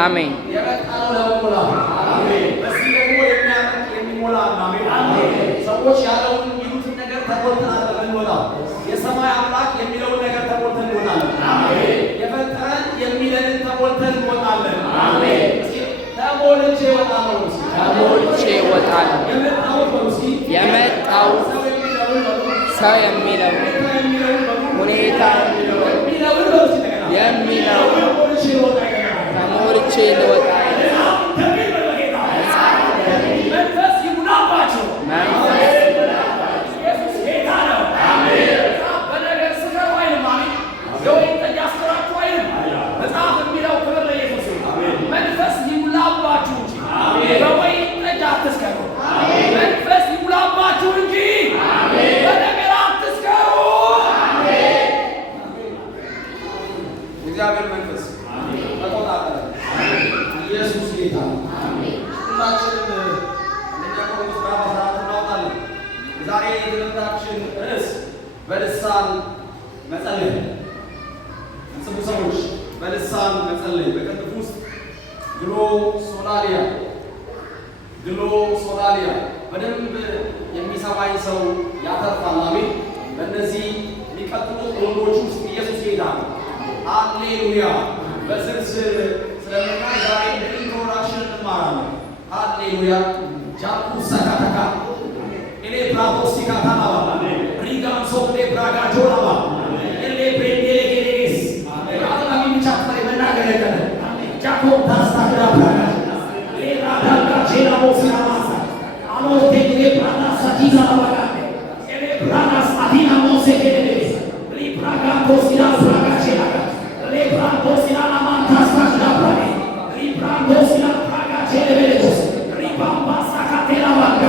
አሜን። የመጣነው ለመሞላ አሜን። በዚህ ደግሞ የሚያመጥ የሚሞላ አሜን። ሰዎች ያለውን የሚሉትን ነገር ተቆጥተን አይደለም እንወጣው። የሰማይ አምላክ የሚለውን ነገር ተቆጥተን እንወጣለን። አሜን። የፈጠረን የሚለንን ተቆጥተን እንወጣለን። አሜን። ተሞልቼ እወጣለሁ። ተሞልቼ እወጣለሁ። የመጣው ሰው የሚለው ሁኔታ የሚለው ተሞልቼ ልወጣ መንፈስ ይሙላባችሁ። ኢየሱስ ጌታ ነው። በነገር ስከሩ አይልም። አሜን። የወይን ጠጅ አስከራችሁ አይልም። መጽሐፍ የሚለው ክብር ለኢየሱስ ይሁን። መንፈስ ይሙላባችሁ እንጂ በወይን ጠጅ አትስከሩ። መንፈስ ይሙላባችሁ እንጂ በነገር አትስከሩ። እግዚአብሔር መንፈስ ተቆጣጠረ። ኢየሱስ ጌታ ነው። ሁላችንም አንደኛ ቆሮንቶስ ምዕራፍ 14 እናወጣለን። ዛሬ የትምህርታችን ርዕስ በልሳን መጸለይ። ጽፉ ሰዎች በልሳን መጸለይ በቅንፍ ውስጥ ግሎሶላሊያ በደንብ የሚሰማኝ ሰው ያተርፋል። አሜን። በእነዚህ የሚቀጥሉት ወንዶች ውስጥ ኢየሱስ ጌታ ነው። ሃሌሉያ። በዝርዝር ስለምናይ ዛሬ ኢንትሮዳክሽን እንማራለን። ሃሌሉያ። ጃኩ ሰካተካ ኤሌ ብራቶስቲካ ታናባ ሪጋን ሶፕሌ ብራጋ ጆራባ ኤሌ ብሬንዴሌ ጌሌጌስ አላሚ ምቻት ላይ መናገር ያቀረ ጃኮ ታስታግራ ብራጋ ሌላ ዳጋ ጄላ ሞሲና ማሳ አሞቴ ኤሌ ብራና ሳቲዛ ባጋ ኤሌ ብራና ሳቲና ሞሴ ጌሌጌስ ሊ ብራጋ ኮሲና ብራጋ ጄላ ሌ ብራን ኮሲና ማንታ ሳግራ ብራጋ ሊ ብራን ኮሲና ብራጋ ጄሌጌስ ሊ ባምባ ሳካቴላ ባጋ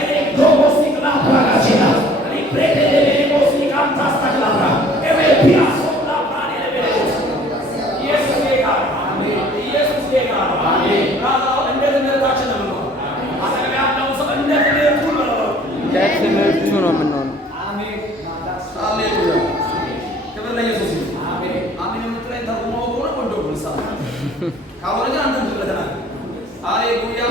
ኤሌ ዶጎሲክ ላ ብራጋ ጄላ ሊ ብሬዴ ሌሌጎሲ ካንታ ሳግራ ብራጋ ኤሌ ፒያሶ ላ ብራኔ ሌሌጎስ ኢየሱስ ጌታ ነው። አሜን። ኢየሱስ ጌታ ነው። አሜን። ራዛው እንደ ትምህርታችን ነው የምንሆነው። አጠገብ ያለው ሰው እንደ ትምህርቱ ነው። እንደ ትምህርቱ ነው የምንሆነው። አሜን። ሃሌሉያ። ክብር ለኢየሱስ ይሁን። አሜን። አሜን የምትለኝ ተርጉሞ ከሆነ ቆንጆ ልሳን ካልሆነ ግን አንተ ትብለተናል። ሃሌሉያ።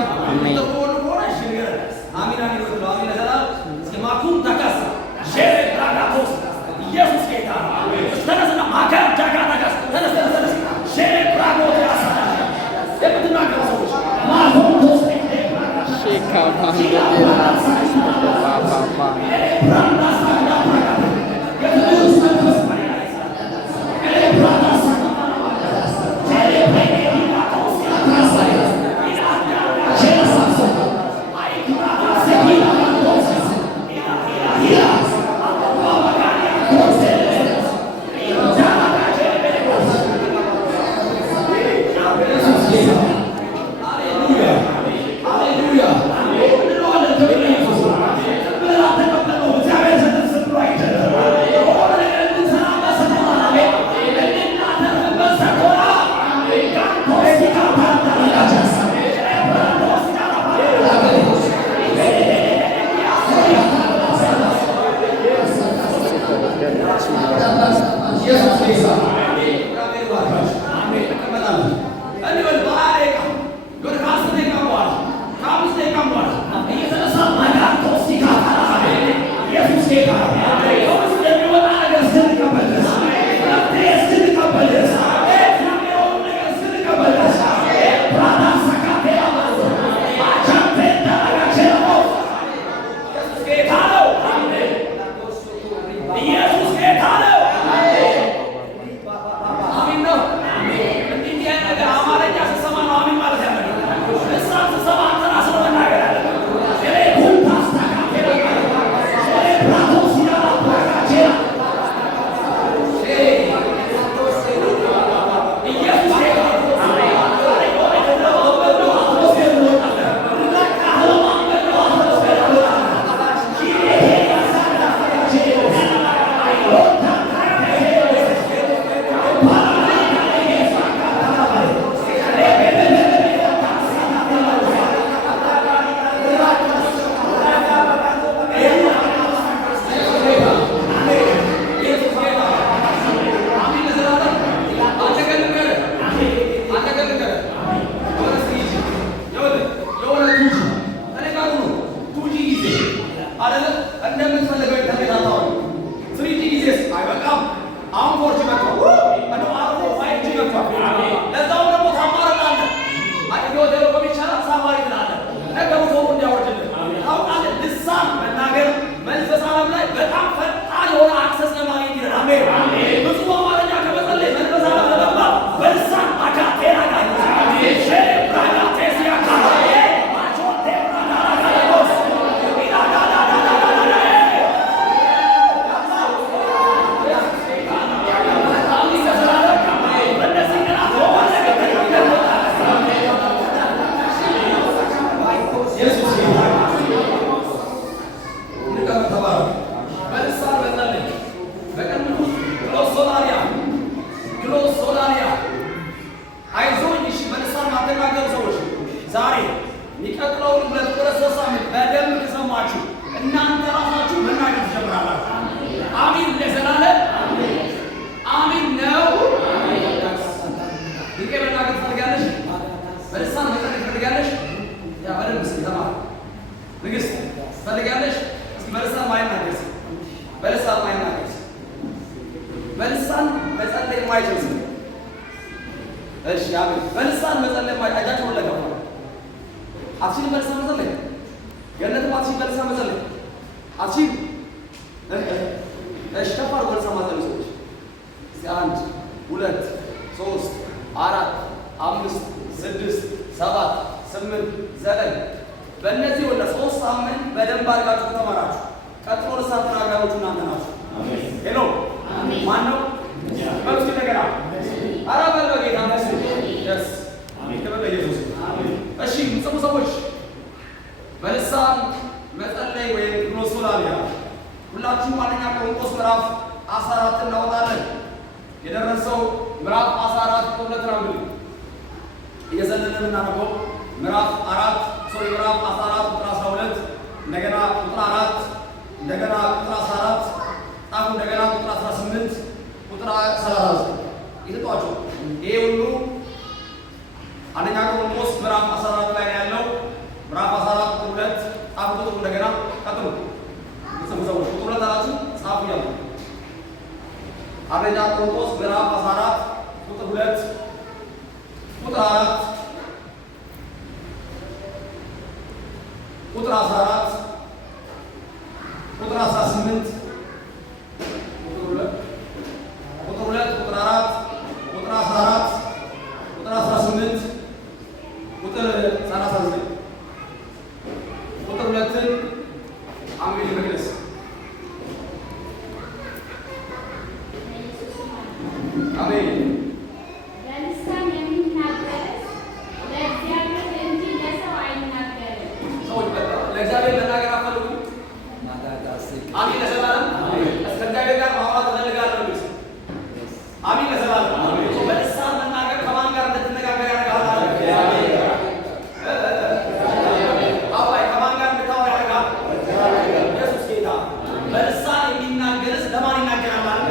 ተርጉሞ ከሆነ እሺ ንገረን። አሜን አሜን ነው። አሜን ለዘላለም ስማኩም ተከሳ ሼር ብራጋቶስ ኢየሱስ ጌታ ነው። አሜን። ተነስና ማከር ዳጋ ተከስ ተነስ ሼር ብራጎት ያሳዳ የምትናገሩ ሰዎች ማሆንቶስ ሼካ ባንዶዴራ ባባባ ብራንዳ ሳዳ ብራጋ የትምህርት መንፈስ እጃቸውን ለገባ አትችልም በልሳን መጸለይ ገነትም አትችልም በልሳን መጸለይ አትችልም። እሺ ከፍ አድርጎ በልሳን ማጸለይ ሰዎች እስኪ 1 2 3 4 5 6 7 8 9 በእነዚህ ወደ 3 ሳምንት በደንብ አድርጋችሁ ተማራችሁ። ቀጥሎ ልሳን ተናጋሪዎቹ እናንተ ናችሁ። ሄሎ ማን ነው? በምስኪ ነገራ አራባ በጌታ መስል ደስ ክብር ለኢየሱስ። እሺ ምጽፉ ሰዎች በልሳን መጸለይ ወይም ግሎሶላሊያ ሁላችሁም አንደኛ ቆሮንቶስ ምዕራፍ 14 እናወጣለን። የደረሰው ምዕራፍ 14 ቁጥር 2 ነው። እየዘለለን እናነበው ምዕራፍ 14 ቁጥር 12 እንደገና ቁጥር 4 እንደገና ቁጥር 14 ጣፉ እንደገና ቁጥር 18 ቁጥር 39 ይተጧቸው። ይሄ ሁሉ አንደኛ ቆሮንቶስ ምዕራፍ 14 ላይ ያለው ምዕራፍ 14 ቁጥር 2 ጣፉ ቁጥር እንደገና ቀጥሉ ሰው ቁጥር 2 አላችሁ ጻፉ ያሉ አንደኛ ቆሮንቶስ ምዕራፍ 14 ቁጥር 2 ቁጥር 4 ቁጥር 14 ቁጥር 18 ቁጥር 2 ቁጥር 4 ቁጥር 14 ቁጥር 18 ቁጥር 39 ቁጥር 2 አሜን መግለጽ አሜን በልሳን የሚናገር ለእግዚአብሔር እንጂ ለሰው አይናገርም። ሰዎች ለእግዚአብሔር መናገር አፈልጉ አሜን ለዘላለም ከእግዚአብሔር ጋር ማውራት እፈልጋለሁ። አሜን ለዘላለም በልሳን መናገር ከማን ጋር እንድትነጋገር ያደርጋል? አባይ ከማን ጋር እንድታወራ ያደርጋል? ኢየሱስ ጌታ። በልሳን የሚናገርስ ለማን ይናገራል ማለት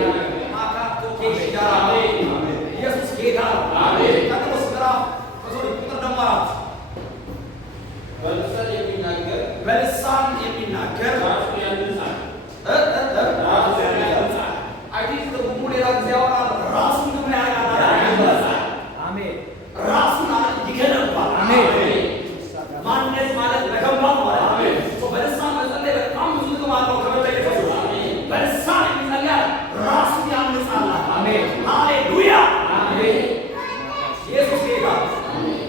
ነው? ማካቶ ኬሽዳ ኢየሱስ ጌታ። ቀጥሎስ ምዕራፍ ቁጥር ደግሞ 4 በልሳን የሚናገር አይዲስ ደግሞ ሌላ ጊዜ ያወራል። ራሱን ደግሞ ያደርጋል። አሜን ራሱን ይገነባል። አሜን ማንነት ማለት መገንባት ማለት አሜን። በልሳን መጸለይ በጣም ብዙ ጥቅም አለው። ከበላይ በልሳን የሚጸልይ ራሱን ያንጻል። አሜን ሃሌሉያ አሜን ኢየሱስ ጌታ።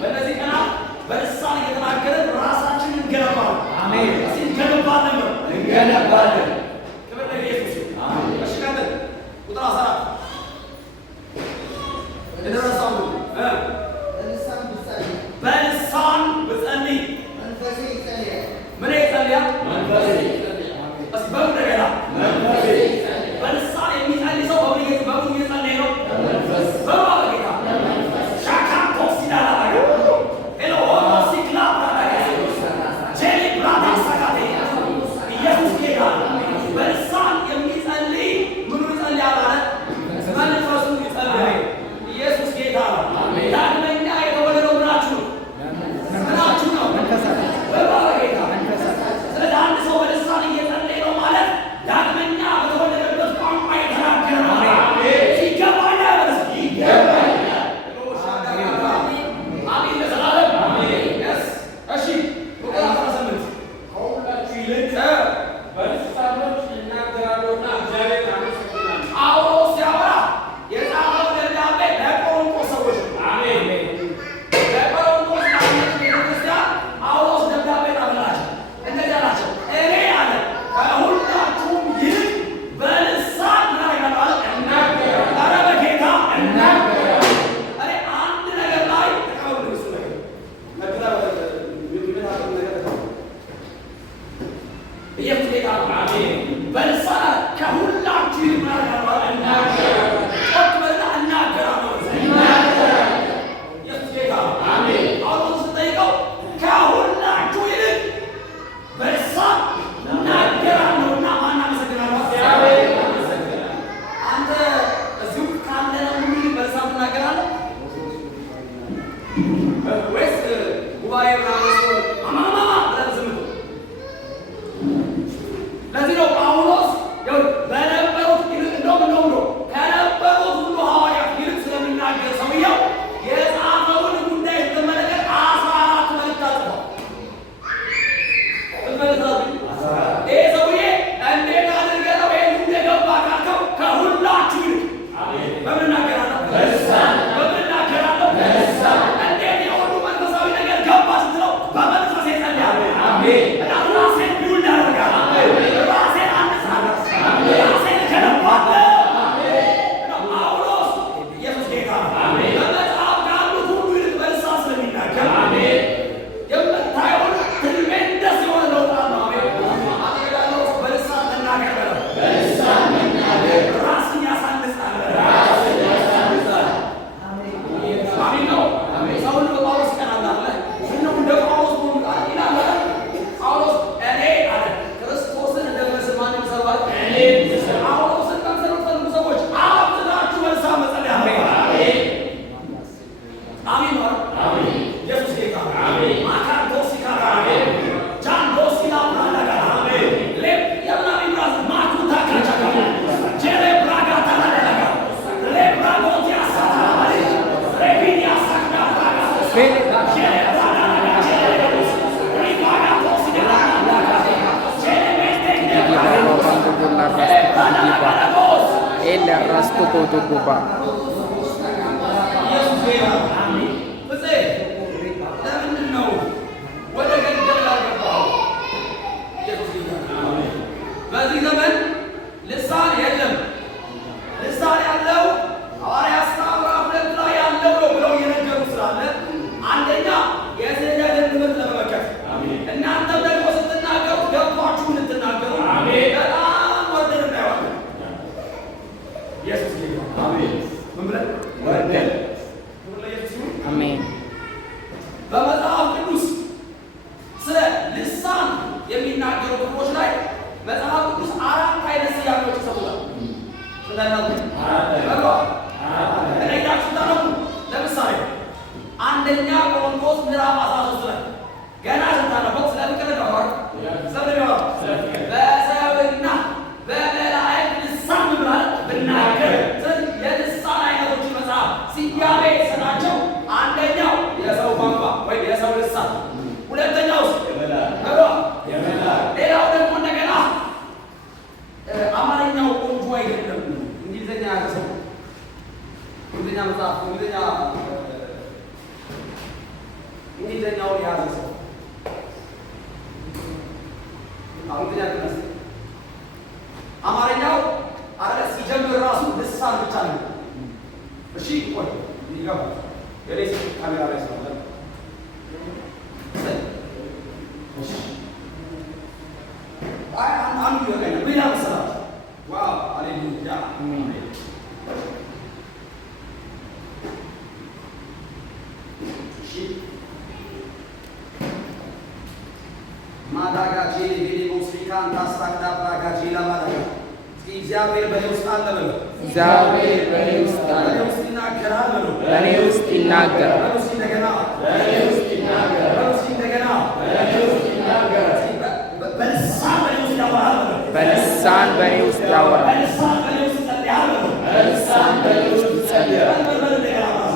በእነዚህ ቀናት በልሳን እየተናገርን ራሳችንን እንገነባለን። አሜን እንገነባለን እንገነባለን። ክብር ለኢየሱስ አሜን። እሺ ቀጥል ቁጥር 14 የደረሰው በልሳን ብጸልይ መንፈሴ ይጸልያል። ምን ይጸልያል? መንፈሴ እስኪ በምን እንደገና በልሳን የሚጸልይ ሰው በምን እየጸለየ ነው? በማለት ጌታ ሻካቶ ሲዳላጋ ሄሎ ሲክላ ጄሊ ብራታ ሳካቴ ኢየሱስ ጌታ። በልሳን የሚጸልይ ምኑ ይጸልያል አለ? መንፈሱ ይጸልያል። ኢየሱስ ጌታ ነው። ዳግመኛ የተወለደው ምናችሁ ምናችሁ ነው? በማለት ጌታ። ስለዚህ አንድ ሰው በልሳን እየጸለየ ነው ማለት ዳግመኛ በተወለደበት ቋንቋ የተናገረ ነው። ይገባኛል ይገባኛል። አሜን ለዘላለም አሜን። እሺ ቁጥር 18 ከሁላችሁ ይልቅ በልሳኖች እናገራለሁና እግዚአብሔር አመሰግናለሁ። ጳውሎስ ሲያወራ የጻፈው ደብዳቤ ለቆሮንቶስ ሰዎች ነው። አሜን ለቆሮንቶስ ላሉት ቤተክርስቲያን ጳውሎስ ደብዳቤ ጻፈላቸው። እንደዚህ አላቸው፣ እኔ አለ ከሁላችሁም ይልቅ በልሳን እናገራለሁ እናገራለሁ። ኧረ በጌታ እናገራለሁ። እኔ አንድ ነገር ላይ ተቀበሉ። እሱ ነገር ኢየሱስ ጌታ ነው። አሜን በልሳን ከሁላችሁ ይልቅ እናገራለሁ እናገራለሁ። ጮክ በልና እናገራለሁ እናገራለሁ። ኢየሱስ ጌታ ነው። አሜን ጳውሎስ ስጠይቀው ከሁላችሁ ይልቅ በልሳን እናገራለሁና ማን አመሰግናለሁ? እግዚአብሔር አመሰግናለሁ። አንተ እዚሁ ካለ ነው ሁሉ በልሳን ትናገራለህ ወይስ ጉባኤ ምናምን ሲሆን አማማ ብለህ ዝም ብለህ? ለዚህ ነው ጳውሎስ በነበሩት ይልቅ እንደውም ከነበሩት ሁሉ ሐዋርያት ይልቅ ስለሚናገር ሰውየው የጻፈውን ኢየሱስ ጌታ ማካንቶስ ይካራ ጃንዶስ ይላብራጋ ሌፕ የምናሚ ብራዝ ማኩታ ካቻካ ጀሬ ብራጋ ታላላጋ ሌብራጎት ያሳታ ሬቢኒ ያሳካ ብራጋ ጀሬ ብራጋ ሪባጋቶስ ይላብራጋ ጀሬ ሜስቴክ Ele arrastou todo o guba. ኢየሱስ ጌታ ፍፄ ለምንድን ነው ወደ ገደል ያልገባው? ኢየሱስ ጌታ በዚህ ዘመን ልሳን የለም። ልሳን ያለው ሐዋርያት ሥራ ምዕራፍ 2 ላይ ያለው ነው ብለው እየነገሩ ስላለ አንደኛ የስህተትን ትምህርት ለመመከት እናንተም ደግሞ ስትናገሩ ገብቷችሁ እንድትናገሩ በጣም ወርደን እናየዋለን። ኢየሱስ ጌታ ምን ብለን ወርደን Amen. በመጽሐፍ ቅዱስ ስለ ልሳን የሚናገሩ ክፍሎች ላይ መጽሐፍ ቅዱስ 4 አይነት ስያሜዎች ይሰጡታል። ለምሳሌ አንደኛ ቆሮንቶስ ምዕራፍ 13 ላይ ገና ስታነበው ስለ ፍቅር ነው። በሰውና በመላእክት ልሳን ብናገር የልሳን አይነቶችን መጽሐፍ ስያሜ የሰጣቸው አንደኛው የሰው ቋንቋ ወይ የሰው ልሳን፣ ሁለተኛው ሌላው ደግሞ እንደገና አማርኛው ቆንጆ አይደለም፣ እንግሊዝኛ ያዘው እንግሊዝኛ መጽሐፍ እንግሊዝኛውን የያዘ ሰው አማርኛው አረ ሲጀምር ራሱ ልሳን ብቻ ነው። እሺ ቆይ ይገባ የሌስ ካሜራ ላይ ስለሆነ አንዱ ይበቃኛል። ሌላ መሰላችሁ? ዋው ሃሌሉያ ማዳጋጄ ሌሌ ሙስሊካን ታስታክዳ ብራጋጄ ለማዳጋ እግዚአብሔር በእኔ ውስጥ አለ በለው። እግዚአብሔር በእኔ ውስጥ አለ። በእኔ ውስጥ ይናገራል በለው። በእኔ ውስጥ ይናገራል። በእኔ ውስጥ እንደገና በእኔ ውስጥ ይናገራል። በእኔ ውስጥ እንደገና በእኔ ውስጥ ይናገራል። በልሳን በእኔ ውስጥ ያወራል በለው። በልሳን በእኔ ውስጥ ያወራል። በልሳን በእኔ ውስጥ ይጸልያል በለው። በልሳን በእኔ ውስጥ ይጸልያል።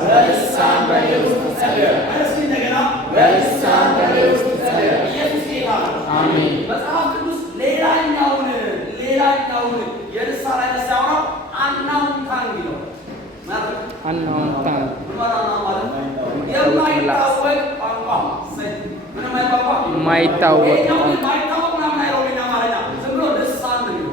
በልሳን በእኔ ውስጥ ይጸልያል። በልሳን በእኔ ውስጥ ይጸልያል። ኢየሱስ ጌታ ነው። አሜን። መጽሐፍ ቅዱስ ሌላኛውን የልሳን አይነት ሲያወራው አናውንታንግ ነው ማለት አናውንታንግ ማለት የማይታወቅ ቋንቋ ምንም አይባባ የማይታወቅ የማይታወቅ ምናምን አይሮኛ ማለት ነው። ዝም ብሎ ልሳን ነው።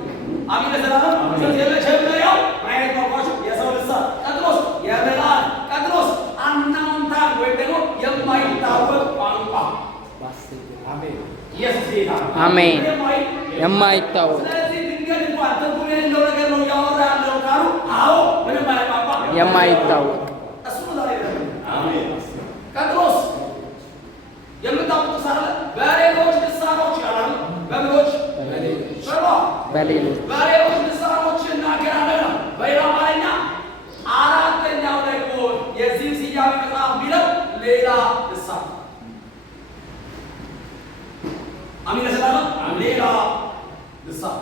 አሚን ለዘላለም የመጀመሪያው አይነት ቋንቋቸው የሰው ልሳን፣ ቀጥሎስ የመላእክት፣ ቀጥሎስ አናውንታንግ ወይም ደግሞ የማይታወቅ ቋንቋ። ኢየሱስ ጌታ አሜን። የማይታወቅ ስለዚህ ድንገት እንኳን ትርጉም የሌለው ነገር ነው እያወራ ያለው ካሉ አዎ ምንም አይባባ የማይታወቅ እሱ ዛሬ አሜን። ቀጥሎስ የምታውቁት ሳለ በሌሎች ልሳኖች ያላሉ በሌሎች በሌሎች ልሳኖች እናገራለን። በሌላ አማርኛ አራተኛው ደግሞ የዚህ ስያሜ መጽሐፍ ቢለው ሌላ ልሳን አሚን ለዘላለም ሌላ ልሳን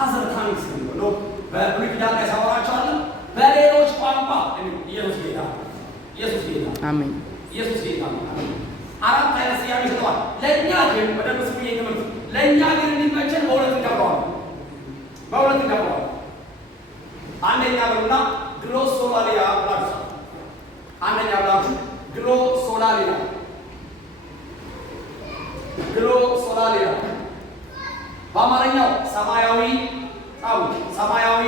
አዘር ታንክስ ነው። በብሉይ ኪዳን ላይ ሳወራቸዋለን በሌሎች ቋንቋ ኢየሱስ ጌታ ኢየሱስ ጌታ አሜን። ኢየሱስ ጌታ አራት አይነት ስያሜ ሰጥቷል። ለእኛ ግን ወደ ምስሉ ትምህርት ለእኛ ግን እንዲመቸን በሁለት እንከፍለዋል። አንደኛ በሉና ግሎሶላሊያ ብላችሁ አንደኛ ብላችሁ ግሎሶላሊያ በአማርኛው ሰማያዊ ጣው ሰማያዊ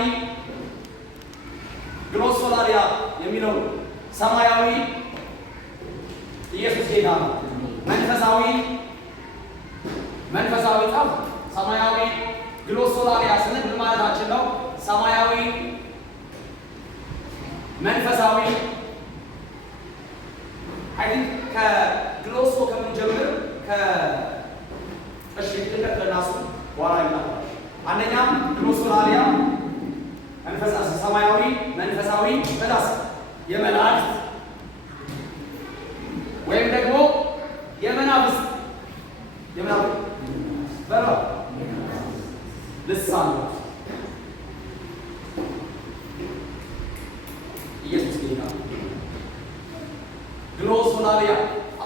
ግሎሶላሊያ የሚለው ሰማያዊ ኢየሱስ ጌታ ነው። መንፈሳዊ ጣው ሰማያዊ ግሎሶላሊያ ስንል ምን ማለታችን ነው? ሰማያዊ መንፈሳዊ አይ ቲንክ ከግሎሶ ከምንጀምር እሺ ልቀጥልናሱ በኋላ ይላል። አንደኛም ግሎሶላሊያ መንፈሳዊ ሰማያዊ መንፈሳዊ በላስ የመላእክት ወይም ደግሞ የመናፍስት በራ ልሳን ነው። ኢየሱስ ጌታ ግሎሶላሪያ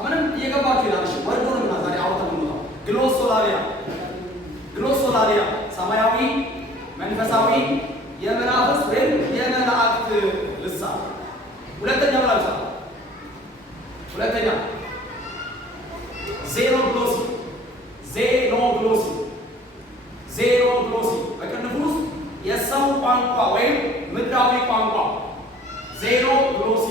ምንም እየገባችሁ ይላል። እሺ ወርዶን እና ዛሬ አውጥተን ነው ግሎሶላሪያ ሰማያዊ መንፈሳዊ የመናፍስት ወይም የመላእክት ልሳን። ሁለተኛ ማለት ነው። ሁለተኛ ዜኖግሎሲ በቅንፍ ውስጥ የሰው ቋንቋ ወይም ምድራዊ ቋንቋ ዜኖግሎሲ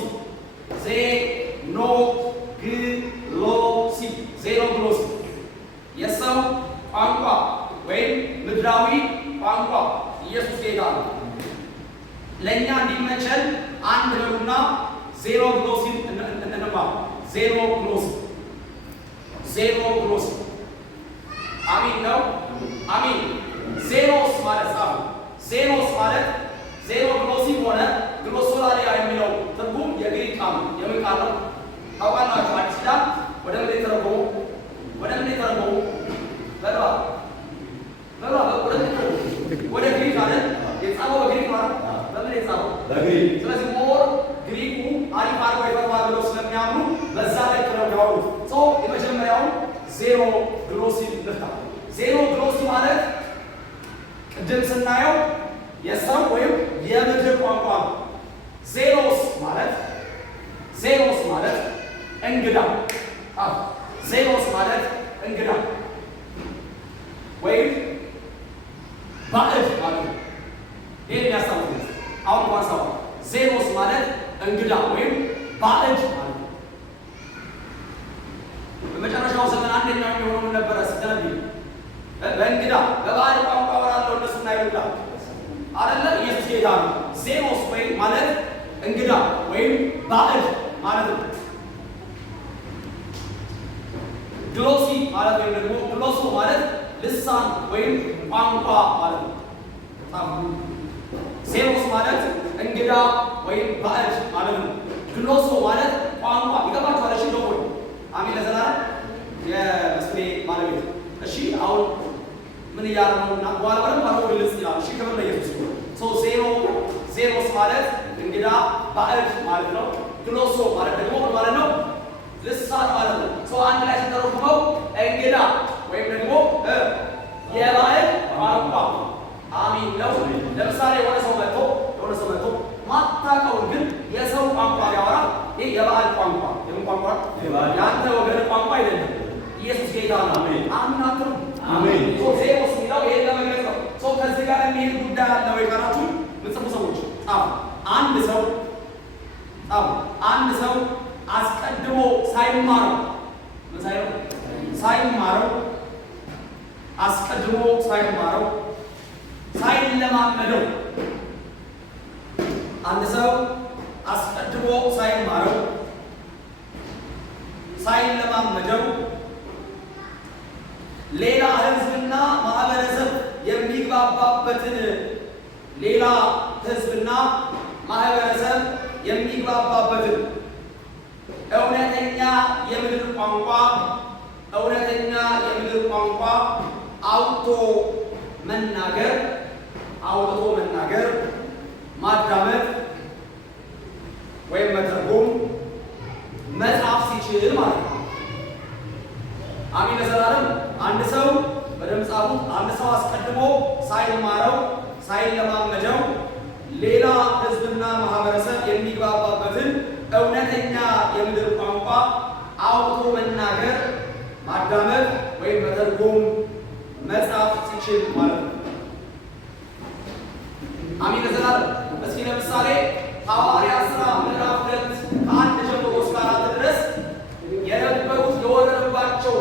የሰው ቋንቋ ወይም ምድራዊ ቋንቋ። ኢየሱስ ጌታ ነው። ለእኛ እንዲመቸን አንድ በሉና ዜኖግሎሲ እንባ ዜኖግሎሲ አሚን ነው። አሚን ዜኖስ ማለት ጻፉ። ዜኖስ ማለት ዜኖግሎሲ ሆነ ግሎሶላሪያ የሚለው ትርጉም የግሪክ ቃል ነው። የምን ቃል ነው ታውቃላችሁ? አዲስ ኪዳን ወደ ምን የተረጎሙ ወደ ግሪክ አለ የጻፈው በግሪክ ማለት በምን የጻፈው በግሪክ። ስለዚህ ሞር ግሪኩ አሪፍ አድርጎ ይፈርማል ብለው ስለሚያምኑ በዛ ላይ ተረጋው ሰው የመጀመሪያው ዜኖግሎሲ ልፍታ። ዜኖግሎሲ ማለት ቅድም ስናየው የሰው ወይም የምድር ቋንቋ ነው። ዜኖስ ማለት እንግዳ። ዜኖስ ማለት እንግዳ ወይም ባዕድ ማለት ነው። ይሄን ያስታውቁ። አሁን ዋንሳው ዜኖስ ማለት እንግዳ ወይም ባዕድ ማለት ነው። በመጨረሻው ዘመን አንደኛው የሆነው ነበረ ሲተነብ በእንግዳ በባዕድ ቋንቋ ወራለው እነሱና ይሉላ አይደለ? ኢየሱስ ጌታ ነው። ዜኖስ ወይም ማለት እንግዳ ወይም ባዕድ ማለት ነው። ግሎሲ ማለት ወይም ደግሞ ግሎሶ ማለት ልሳን ወይም ቋንቋ ማለት ነው። ዜኖስ ማለት እንግዳ ወይም ባዕድ ማለት ነው። ግሎሶ ማለት ቋንቋ። ይገባችኋል? እሺ ነው ወይ? አሜን ለዘላለም የመስፍኔ ባለቤት። እሺ አሁን ምን እያለ ነው? እና በኋላ ባለው ይልጽ ይላል። እሺ ክብር ለኢየሱስ ይሁን። ዜኖስ ማለት እንግዳ ባዕድ ማለት ነው። ግሎሶ ማለት ደግሞ ማለት ነው ልሳን ማለት ነው። አንድ ላይ ተተረጉመው እንግዳ ወይም ደግሞ የባዕድ ቋንቋ። አሚን ነው። ለምሳሌ የሆነ ሰው መጥቶ ማታውቀውን ግን የሰው ቋንቋ ቢያወራ ይህ የባዕድ ቋንቋ። የምን ቋንቋ? የአንተ ወገን ቋንቋ አይደለም። ኢየሱስ ጌታ ነው። አሜን አትሉ? አሜን። ዜኖስ የሚለው ይሄን ለመግለጽ ነው። ከዚህ ጋር የሚሄድ ጉዳይ አለ ወይ ካላችሁ ምጽፉ ሰዎች ጻፉ። አንድ ሰው አስቀድሞ ሳይማረው ሳይለማመደው አንድ ሰው አስቀድሞ ሳይለማመደው ሌላ ሕዝብና ማህበረሰብ የሚግባባበትን እውነተኛ የምድር ቋንቋ አውጥቶ መናገር ማዳመጥ ወይም መተርጎም መጻፍ ሲችል ማለት ነው። አሚን ለዘላለም። አንድ ሰው በደምጻፉ አንድ ሰው አስቀድሞ ሳይለማመደው ሌላ ሕዝብና ማህበረሰብ የሚግባባበትን እውነተኛ የምድር ቋንቋ አውጥቶ መናገር ማዳመጥ ወይም መተርጎም መጻፍ ሲችል ማለት ነው። አሚን ለዘላለም። እስኪ ለምሳሌ ሐዋርያት ሥራ ምዕራፍ 2 ከ1 ጀምሮ እስከ 4 ድረስ የነበሩት የወረደባቸው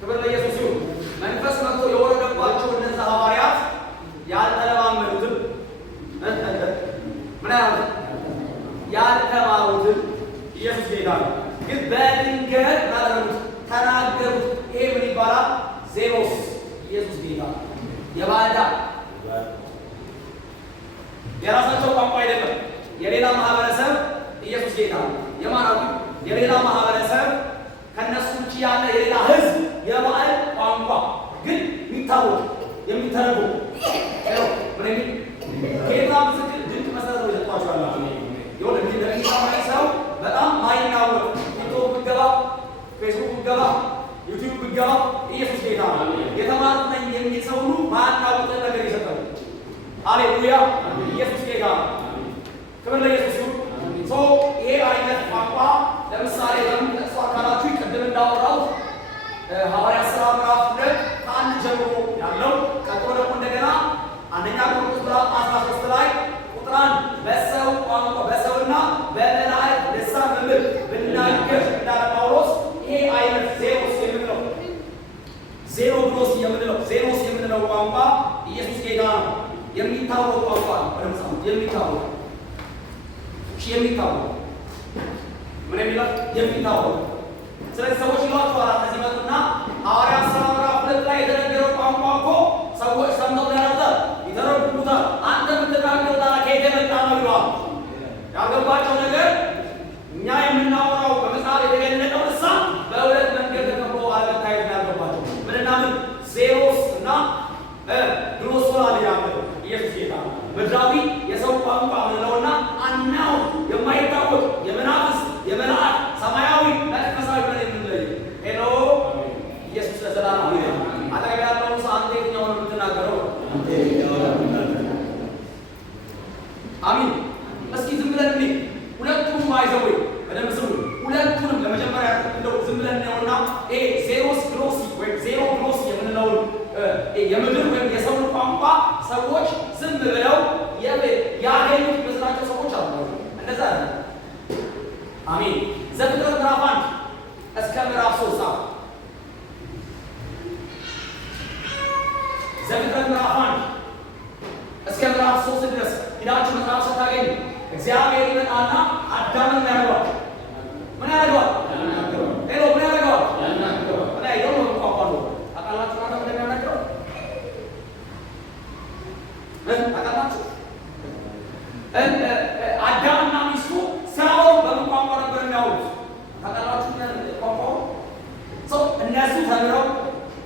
ክብር ለኢየሱስ ይሁን መንፈስ መጥቶ የወረደባቸው እነዚህ ሐዋርያት ያልተለማመዱትም ያልተማሩትም ኢየሱስ ጌታ ነው። ግን በድንገት ተናገሩት። ይሄ ምን ይባላል? ዜኖስ። ኢየሱስ ጌታ የባዕዳ የራሳቸው ቋንቋ አይደለም። የሌላ ማህበረሰብ ኢየሱስ ጌታ ነው። የማራዊ የሌላ ማህበረሰብ ከነሱ ውጭ ያለ የሌላ ህዝብ የባህል ቋንቋ ግን የሚታወቅ የሚተረጉም ጌታ ምስክር ድንቅ መሰረት ነው ይሰጧቸዋል። የሆነ ጊዜ ለሚሰማኝ ሰው በጣም ማይናወቅ ቲክቶክ ብገባ፣ ፌስቡክ ብገባ፣ ዩቲዩብ ብገባ ኢየሱስ ጌታ ነው የተማርኩ ነኝ የሚል ሰው ሁሉ ማያናውቅን ነገር ይሰጣል። ሃሌሉያ! ኢየሱስ ጌታ ነው። ክብር ለኢየሱስ ይሁን። ይሄ አይነት ቋንቋ ለምሳሌ ለምን ጠቅሶ አካላችሁ ቅድም እንዳወራው ሐዋርያት ሥራ ምዕራፍ 2 ከአንድ ጀምሮ ያለው ቀጥሎ ደግሞ እንደገና አንደኛ ቆሮንቶስ ምዕራፍ 13 ላይ ቁጥር 1 በሰው ቋንቋ በሰውና በመላእክት ልሳን ብናገር እንዳለ ጳውሎስ ይሄ አይነት ዜኖስ የምንለው ቋንቋ ኢየሱስ ጌታ ነው። የሚታወቅ ቋንቋ ነው። የሚታወቅ ምን የሚለው የሚታወቅ። ስለዚህ ሰዎች ይሏቸዋል ከዚህ መጡና ሐዋርያት ሥራ ምዕራፍ 2 ላይ የተነገረው ቋንቋ እኮ ሰዎች ሰምተው ያረዳል ይተረጉሙታል። አንተ የምትናገረው ታዲያ ከየት የመጣ ነው ይለዋል። ያልገባቸው ነገር እኛ የምናወራው በመጽሐፍ የተገለጠው ልሳን በሁለት መንገድ ተከፍሎ አለመታየት ነው ያልገባቸው። ምንና ምን? ዜኖስ እና ግሎሶላ ያለው ኢየሱስ ጌታ ምድራዊ የሰው ቋንቋ ምንለውና አናው የማይታወቅ የመናፍስ የመላእክ ሰማያዊ መንፈሳዊ ብለን የምንለየው ሄሎ ኢየሱስ ለዘላለም አጠገብ ያለውን ሰው አንተ የትኛውን የምትናገረው? አሚን። እስኪ ዝም ብለን እኔ ሁለቱም ባይዘው በደንብ ስሙ። ሁለቱንም ለመጀመሪያ እንደው ዝም ብለን ነውና ይሄ ዜሮስ ግሎሲ ወይ ዜሮ ግሎሲ የምንለውን የምድር ወይም የሰውን ቋንቋ ሰዎች ዝም ብለው ያገኙት ይመስላቸው ሰዎች አሉ። እንደዛ ነው። አሜን። ዘፍጥረት ምዕራፍ 1 እስከ ምዕራፍ 3 ዘፍጥረት ምዕራፍ 1 እስከ ምዕራፍ 3 ድረስ ሄዳችሁ መጽሐፍ ስታገኙ እግዚአብሔር ይመጣና አዳምን ያደርገዋል። ምን ያደርገዋል? ሄሎ ምን ያደርገዋል? እና ይሄው ነው ቋንቋ ነው። አቃላችሁ ማለት እንደሚያናገረው አቃላችሁ አዳምና ሚስቱ ሲያወሩ በምን ቋንቋ ነበር የሚያወሩት? አቃላችሁ ቋንቋው ሰው እነሱ ተምረው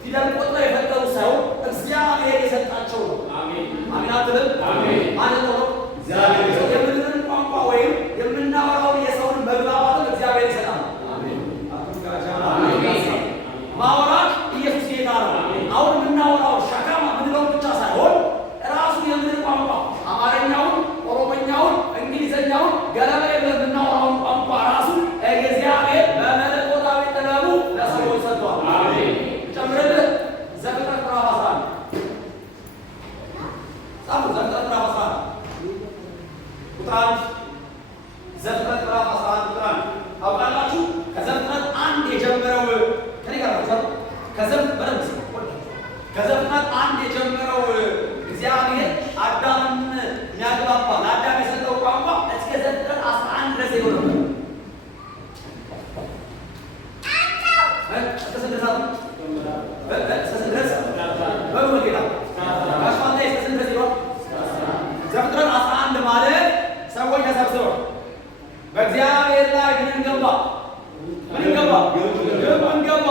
ፊደል ቆጥረው የፈጠሩ ሳይሆን እግዚአብሔር የሰጣቸው ነው። አሜን አሜን አትልም? አሜን ማለት ነው። እግዚአብሔር የምድርን ቋንቋ ወይም የምናወራውን የሰውን መግባባትን እግዚአብሔር ይሰጣል። አሜን አሜን። ማውራት ኢየሱስ ጌታ ነው። አሁን የምናወራው ሻካማ ምንለው ብቻ ሳይሆን ራሱ የምድር ቋንቋ አማርኛውን፣ ኦሮሞኛውን፣ እንግሊዘኛውን ገለባ የምናወራውን ቋንቋ ራሱ እግዚአብሔር በመለኮታዊ ጥበቡ ለሰዎች ሰጥቷል። አሜን ጨምረልህ ዘፍጥረት ምዕራፍ 11 ጻፉ። ዘፍጥረት ምዕራፍ 11 ቁጥር 1 ዘፍጥረት ምዕራፍ 11 ቁጥር 1 ታውቃላችሁ። ከዘፍጥረት 1 የጀመረው ከኔ ጋር ነው። ከዘፍጥረት 1 የጀመረው እግዚአብሔር አዳምን የሚያግባባ ለአዳም የሰጠው ቋንቋ እስከ ዘፍጥረት 11 ድረስ ይሆናል። ዘፍጥረት 11 ማለት ሰዎች ተሰብስበው በእግዚአብሔር ላይ ምን እንገባ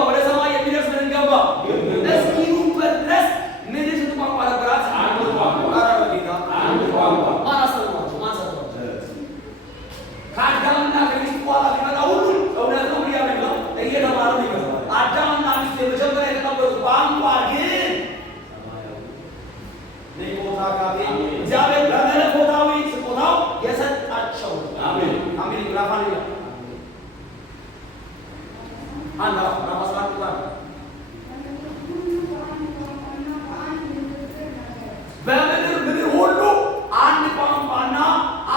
ወደ ሰማይ የሚደርስ ምን እንገባ እስኪሉበት ድረስ ምን ቋንቋ ነበራት? አንድ ቋንቋ። ከአዳምና ከሚስት በኋላ ሊመጣ ሁሉ እውነት ነው ያለው እየተማሩ ይገባል። አዳምና ሚስት የመጀመሪያ የተቀበሉት ቋንቋ ግን እግዚአብሔር በመለኮታዊ ስጦታው የሰጣቸው። አሜን አሜን። ራፋን ይላል አንድ ራፋን በምድር ሁሉ አንድ ቋንቋና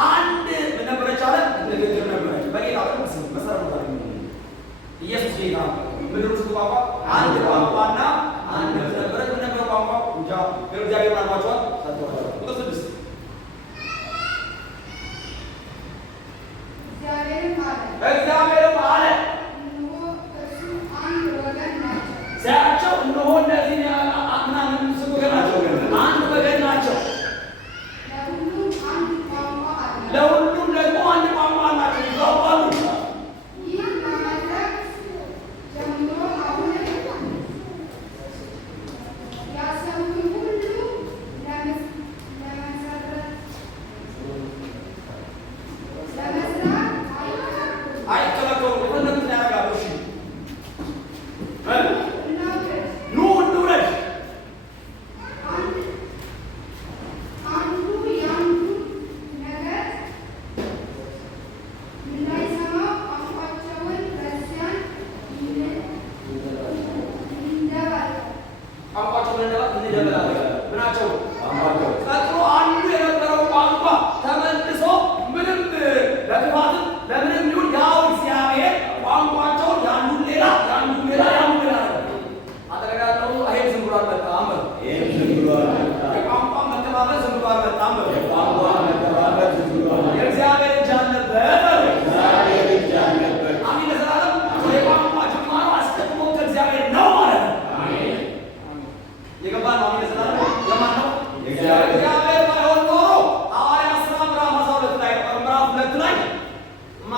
አንድ ምን ነበረች አለ? ንግግር ነበረች። በጌታ መሰረቱ ኢየሱስ ጌታ ምድር ውስጥ ቋንቋ አንድ ቋንቋና አንድ ነበረች። ምን ነበር ቋንቋ? እንጃ እግዚአብሔር አልኳቸዋል ሰጥቷቸዋል። ቁጥር 6 እግዚአብሔርም አለ ሲያቸው እነሆ እነዚህ ምናምን ስሙ ወገን ናቸው፣ አንድ ወገን ናቸው።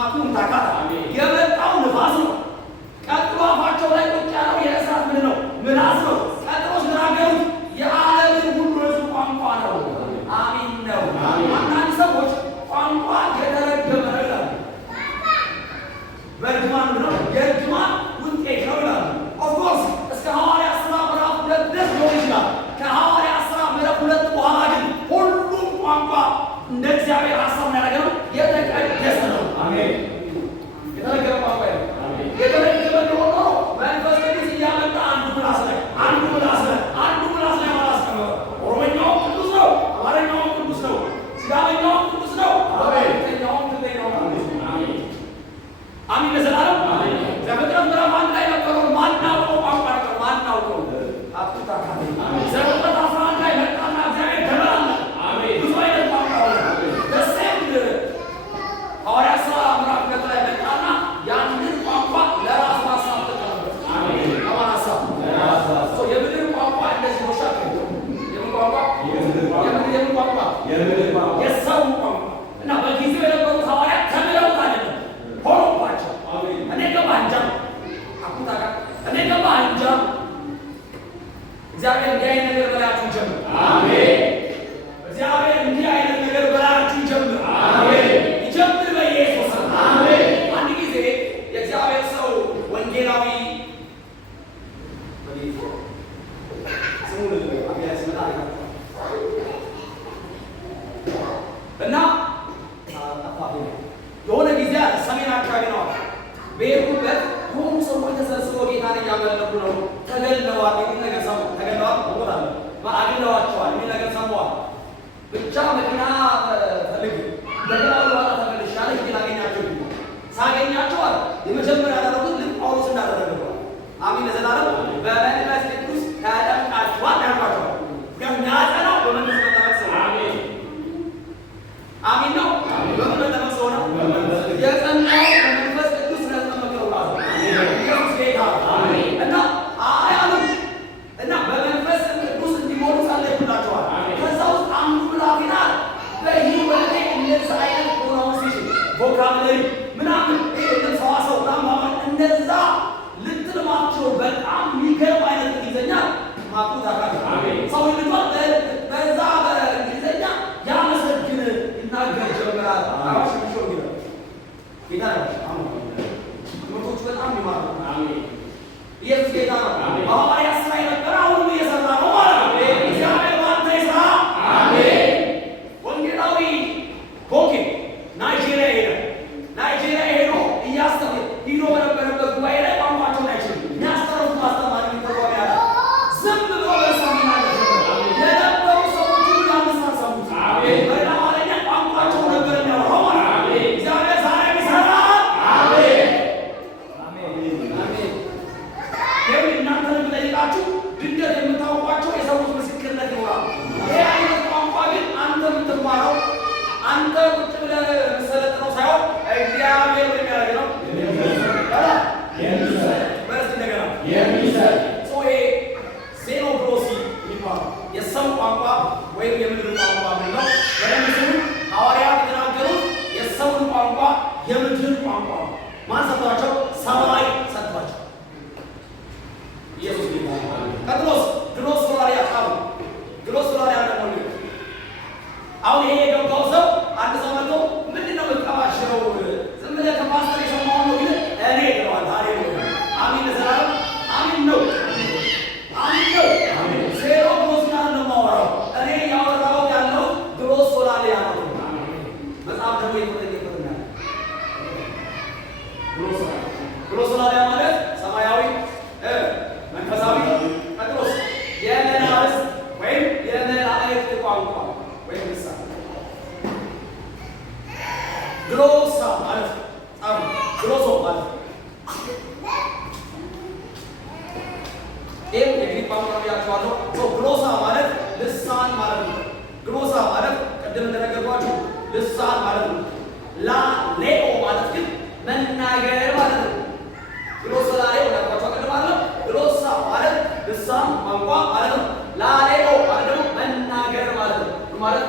ማኩም ታካታ የመጣው ንፋስ ነው። ቀጥሎ አፋቸው ላይ ቁጭ ያለው የእሳት ምን ነው? ምላስ ነው። ቀጥሎ ሲናገሩት የዓለምን ሁሉ ሕዝብ ቋንቋ ነው። አሜን ነው። አንዳንድ ሰዎች ቋንቋ የተረገመ ነው ይላሉ። በእርግማን ነው የእርግማን ውጤት ነው ይላሉ። ኦፍኮርስ እስከ ሐዋርያት ሥራ ምዕራፍ 2 ድረስ ሊሆን ይችላል። ከሐዋርያት ሥራ ምዕራፍ 2 በኋላ ግን ሁሉም ቋንቋ እንደ እግዚአብሔር ሐሳብ ያደረገው የተቀደሰ ነው። አሜን። የተረገመ ቋንቋ ነው። የተረገመ ሆኖ መንፈስ ቅዱስ እያመጣ አንዱ ምላስ ላይ ማላስቀመጠ። ኦሮሞኛውም ቅዱስ ነው፣ አማርኛውም ቅዱስ ነው፣ ሲዳመኛውም ቅዱስ ነው፣ አሜሪካኛውም ትግሬ ነው። አሜን ለዘላለም። ዘፍጥረት ምዕራፍ 1 ላይ ነበረውን ማናውቀው ቋንቋ ነበር። ማናውቀው አጥታ ዘፍጥረት 11 ላይ መጣና እግዚአብሔር ተመራለ። ብዙ አይነት ቋንቋ ሆነ። ደሴም ሐዋርያት ሥራ ምዕራፍ 2 ላይ መጣና ያንን ቋንቋ ለራሱ ሐሳብ ተቀበለ። አሜን። ለማን ሐሳብ? ለራሱ ሐሳብ። የምድር ቋንቋ እንደዚህ ነው። ሻክ የምን ቋንቋ? የምድር ቋንቋ የሰው ቋንቋ እና በጊዜው የነበሩት ሐዋርያት ተምረውት አይደለም ሆኖባቸው። እኔ ገባንጃ አኩታካ እኔ ገባንጃ እግዚአብሔር እንዲህ አይነት ነገር በላያችሁ ጀምር። አሜን። እግዚአብሔር እንዲህ አይነት ነገር በላያችሁ ጀምር። አሜን። ይጀምር በኢየሱስ ስም። አሜን። አንድ ጊዜ የእግዚአብሔር ሰው ወንጌላዊ እና የሆነ ጊዜ ሰሜን አካባቢ ነው በሄድኩበት የሆኑ ሰዎች ተሰብስበው ጌታን እያመለኩ ነው። ተገለዋል የሚል ነገር ሰሙ። ተገለዋል ሞታለ አግለዋቸዋል የሚል ነገር ሰማዋል። ብቻ መኪና ፈልግ እንደገና በኋላ ተመልሻለ ጌታ አገኛቸው። ሳገኛቸው አለ የመጀመሪያ ያደረጉት ልክ ጳውሎስ እንዳደረገው አሜን ለዘላለም በመንፈስ ቅዱስ ተጠምቃችኋል ያሏቸዋል። የሚያጸናው በመንፈስ መጠመቅ ነው። አሜን ነው። በምን መጠመቅ ነው? የጸናው በመንፈስ ቅዱስ ስለተጠመቀው ራሱ ኢየሱስ ጌታ እና አያሉ እና በመንፈስ ቅዱስ እንዲሞሉ ጸለይኩላቸዋል። ከዛ ውስጥ አንዱ ብላቴና በህይወቴ እንደዛ አይነት ፕሮናውንሴሽን ቮካብለሪ ምናምን ሰዋሰው ምናምን እንደዛ ልትልማቸው በጣም የሚገርም አይነት እንግሊዝኛ ማቁት አካል ሰው ልጇን በዛ በእንግሊዝኛ ያመሰግን ይናገር ጀምራል። አራሽ ሚሾ ይላል ጌታ ነው። ትምህርቶቹ በጣም ይማሩ። ኢየሱስ ጌታ ነው። ሐዋርያት ሥራ የነበረ አሁንም እየሰራ ነው ማለት ነው። እግዚአብሔር ባንተ ይስራ። አሜን። ወንጌላዊ ቦኬ ናይጄሪያ ሄደ። ናይጄሪያ ሄዶ እያስተማረ ሂዶ በነበረበት ጉባኤ ላይ ቋንቋቸውን አይችልም። የሚያስተምሩት ማስተማር የሚተጓሚ ያለ ዝም ብሎ በሰሚ ነገር የነበሩ ሰዎች ሁሉ ያመሳሰሙት በሌላ አማርኛ ቋንቋቸው ነበር የሚያወራው ማለት ነው። እግዚአብሔር ዛሬ ይሰራ። አሜን አሜን አሜን። ይኸው እናንተን ብጠይቃችሁ ድንገት የምታውቋቸው የሰዎች ምስክርነት ይኖራል። ይህ አይነት ቋንቋ ግን አንተ የምትማረው አንተ ቁጭ ብለህ የምትሰለጥነው ሳይሆን እግዚአብሔር የሚያደርግ ነው። በርስ እንደገና ዜኖግሎሲ የሚባለው የሰው ቋንቋ ወይም የምድር ቋንቋ ምን ነው? በደንብ ስሙ። ሐዋርያት የተናገሩት የሰውን ቋንቋ የምድር ቋንቋ ማን ሰጥቷቸው? ሰማይ ሰጥቷቸው። ኢየሱስ ጌታ። ቀጥሎስ ግሎሶላሪያ ቃሉ ግሎሶላሪያ ደግሞ አሁን ይሄ የገባው ሰው አንድ ሰው መጥቶ ምንድን ነው የምትቀባሽረው? ዝም ብለህ ከፓስተር የሰማውን ነው ግን እኔ ይለዋል። ሃሌሉያ አሜን ለዘላለም አሜን ነው። አሜን ነው። ዜሮ ግሎሶላር ነው የማወራው እኔ ያወራሁት ያለው ግሎሶላሪያ ነው። መጽሐፍ ደግሞ ይቆጠኛል። ግሎሶላሪያ ማለት ሰማያዊ መንፈሳዊ ቀጥሎስ የመናፍስት ወይም የመላእክት ቋንቋ ወይም ልሳን ግሎሳ ማለት ግሎሶ ማለት ይህም የግሪክ ቋንቋ ብያቸዋለሁ። ግሎሳ ማለት ልሳን ማለት ነው። ግሎሳ ማለት ቅድም እንደነገርኳችሁ ልሳን ማለት ነው። ሌኦ ማለት ግን መናገር ማለት ነው። ግሎሳ ላሌኦ እንዳልኳቸው ቅድም አለ። ግሎሳ ማለት ልሳን ቋንቋ ማለት ነው። ላሌኦ ማለት ደግሞ መናገር ማለት ነው። ማለት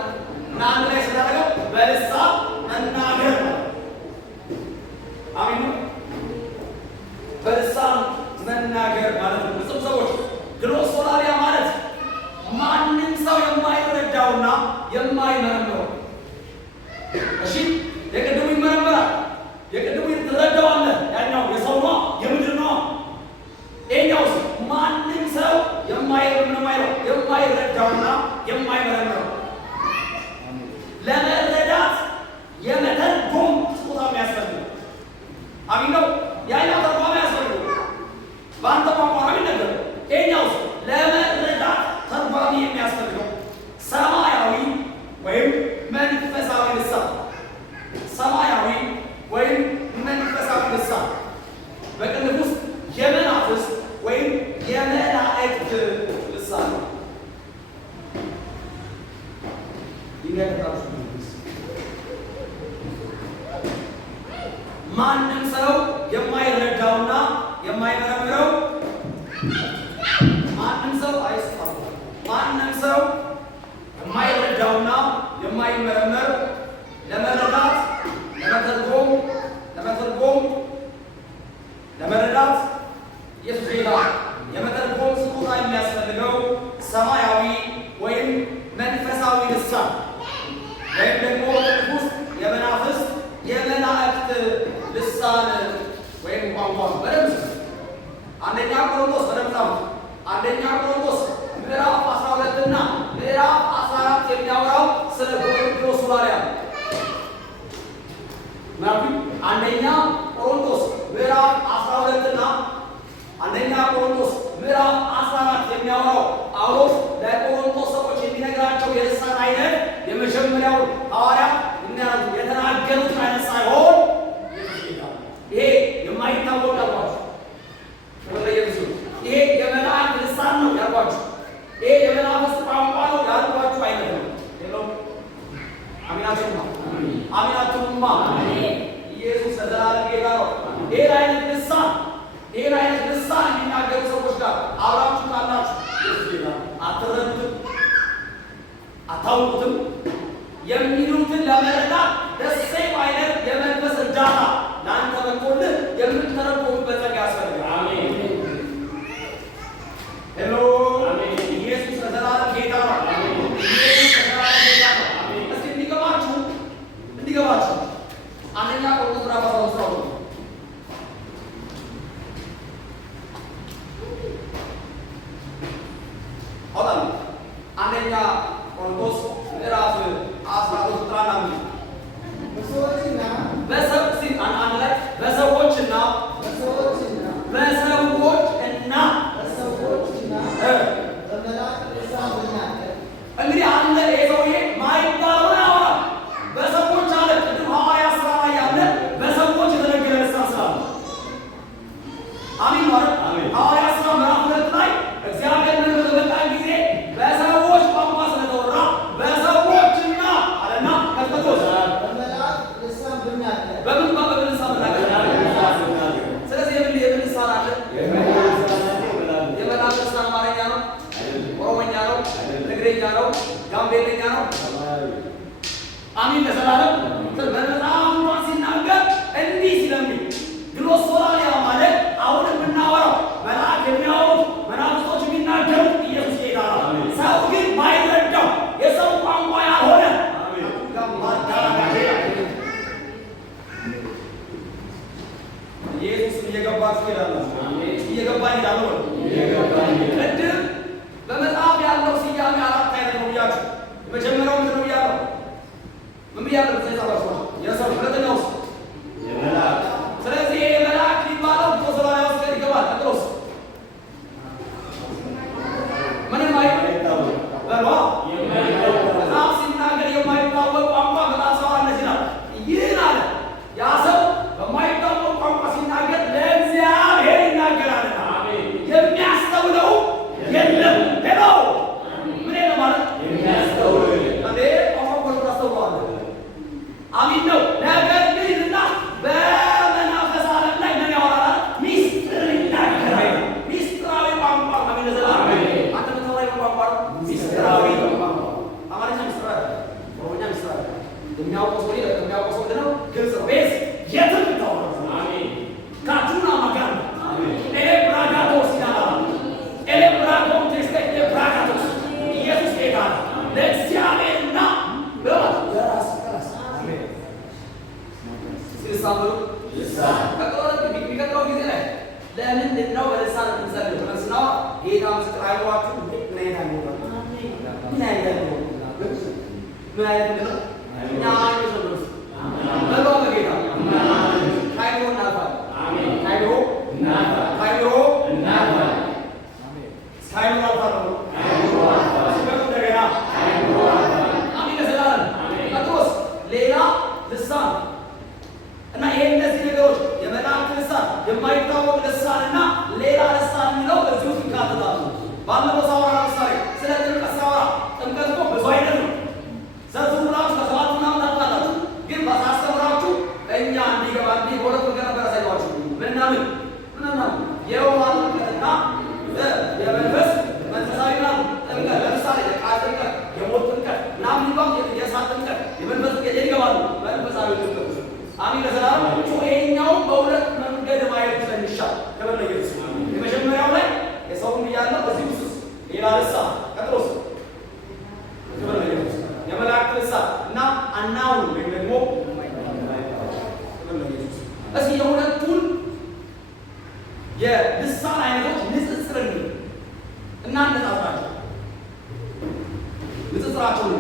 እና አንድ ላይ ስናደርገው በልሳን መናገር ማለት ማንም ሰው የማይረዳውና የማይመረምረው ማንም ሰው አይስፋው ማንም ሰው የማይረዳውና የማይመረመር ለመረዳት ለመረዳት ኢየሱስ ጌታ የመተርጎም ስጦታ የሚያስፈልገው ሰማያዊ ወይም መንፈሳዊ ልሳን ወይም ደግሞ ቅዱስ የመናፍስት የመላእክት ልሳን ወይም ቋንቋ በደምብ አንደኛ ቆሮንቶስ ምዕራፍ 12 እና ምዕራፍ 14 የሚያወራው ስለ ቆሮንቶስ ባሪያ አንደኛ ቆሮንቶስ ምዕራፍ 12 እና አንደኛ ቆሮንቶስ ምዕራፍ 14 የሚያወራው ጳውሎስ ለቆሮንቶስ ሰዎች የሚነግራቸው የልሳን አይነት የመጀመሪያው ሐዋርያ የተናገሩት አይነት ሳይሆን ይሄ የማይታወቅ ያልኳችሁ ይሄ የመላእክት ልሳን ነው ያልኳችሁ፣ ይሄ የመናፍስት ቋንቋ ነው ያልኳችሁ አይነት ነው። አሚናችሁማ ኢየሱስ ለዘላለም ጌታ ነው። ይሄን አይነት ልሳን የሚናገሩ ሰዎች ጋር አብራችሁ ካላችሁ አትረዱትም፣ አታውቁትም። የሚሉትን ለመረዳት ደሴም አይነት የመንፈስ እርዳታ ለአንተ መጥቶልህ የምትተረጎምበት ጸጋ ያስፈልጋል። ሄሎ ኢየሱስ ለዘላለም ጌታ ነው። እስኪ እንዲገባችሁ አንደኛ ቆሮንቶስ ምዕራፍ 13 አውጣ። አንደኛ ቆሮንቶስ ምዕራፍ 13 በሰዎችና እንግዲህ አንተ ሰውዬ ማይባለው ያወራል። በሰዎች አለ ቅድም ሐዋርያ ሥራ ላይ ያለ በሰዎች የተነገረ ልሳን ስላለ አሚን ማለት ሐዋርያ ሥራ ምዕራፍ 2 ላይ እግዚአብሔር ምን በመጣ ጊዜ በሰዎች ቋንቋ ስለተወራ በሰዎችና አለና ከተቶስ በምን ልሳን ብናገር ስለዚህ የምን ልሳን አለ? የመላእክት ልሳን አማርኛ ነው፣ ኦሮሞኛ ነው፣ ትግርኛ ነው፣ ጋምቤልኛ ነው። አሚን ለዘላለም በመጽሐፍ ሲናገር እንዲህ ስለሚል ግሎሶላሊያ ማለት አሁን የምናወራው መልአክ የሚያወሩት መናፍስቶች የሚናገሩት ኢየሱስ ጌታ ነው። ሰው ግን ማይረዳው የሰው ቋንቋ ያልሆነ ኢየሱስ እየገባችሁ ይላል። ቅድም በመጽሐፍ ያለው ስያሜ 4 አይነት ነው ብያችሁ፣ የመጀመሪያው ምንድን ነው ብያለሁ? ምን ብያለሁ? የሰው ሁለተኛው የመላእክት። ስለዚህ የመላእክት ሊባለው ሶላያ ውስጥ ይገባል። ቀጥሎስ ምንም አይታወቅ በሏ መጽሐፍ ሲናገር የማይታወቅ ቋንቋ በጣም ሰው አለች ይላል። ይህን አለ ያ ሰው በማይታወቅ ቋንቋ ሲናገር ለእግዚአብሔር ይናገራልና የሚያስተውለው የለም። ሄሎ ምን ማለት የሚያስተውለው አሚን ነው። ነገር ግን እና በመናፈስ ዓለም ላይ ምን ያወራል? ሚስጥር ይናገራል። ሚስጥራዊ ቋንቋ አሚን ለዘላለም አንተ ምትወራው ቋንቋ ሚስጥራዊ ቋንቋ አማርኛ ሚስጥራዊ ኦሮሞኛ ሚስጥራዊ የሚያውቀው ሰው ነው። ግልጽ ነው። ቤስ የትም ታወራው አሚን ካቱና ማጋን ኤሌ ብራጋቶስ ይላል። ኤሌ ብራጋቶስ ተስከቴ ብራጋቶስ ኢየሱስ ጌታ ለእግዚአብሔርና ለራስ ሲሳምሩ የሚቀጥለው ጊዜ ላይ ለምንድን ነው በልሳን የምንጸልየው? በልስና ጌታ ምስክር አይሏችሁ ምን አይነት ነው? እኛ አማኞች ነው። በሎ በጌታ ካይሮ እናልፋለን። ካይሮ እናልፋለን። ካይሮ አልፋለሁ። እንደገና አሚን ለዘላለም። ቀጥሎስ ሌላ ልሳን እና ይሄ እነዚህ ነገሮች የመላእክት ልሳን፣ የማይታወቅ ልሳን እና ሌላ ልሳን የሚለው እዚሁ ይካተታሉ። ባለፈው ሳወራ ለምሳሌ ስለ ጥምቀት ሳወራ ጥምቀት እኮ ብዙ አይነት ነው። ዘርፉ ብላችሁ ከሰባት ምናምን ታውቃላችሁ። ግን ባሳስተምራችሁ እኛ እንዲገባ በሁለቱ ይሄኛው በሁለት መንገድ ማየት ዘንሻል። ክብር ለኢየሱስ። የመጀመሪያው ላይ የሰውን ብያለሁ በዚህ ውስጥ ሌላ ልሳን ቀጥሎስ ክብር ለኢየሱስ የመላእክት ልሳን እና አናውን ወይም ደግሞ ክብር ለኢየሱስ። እስኪ የሁለቱን የልሳን አይነቶች ንጽጽር እናነጻጽራቸው። ንጽጽራቸውን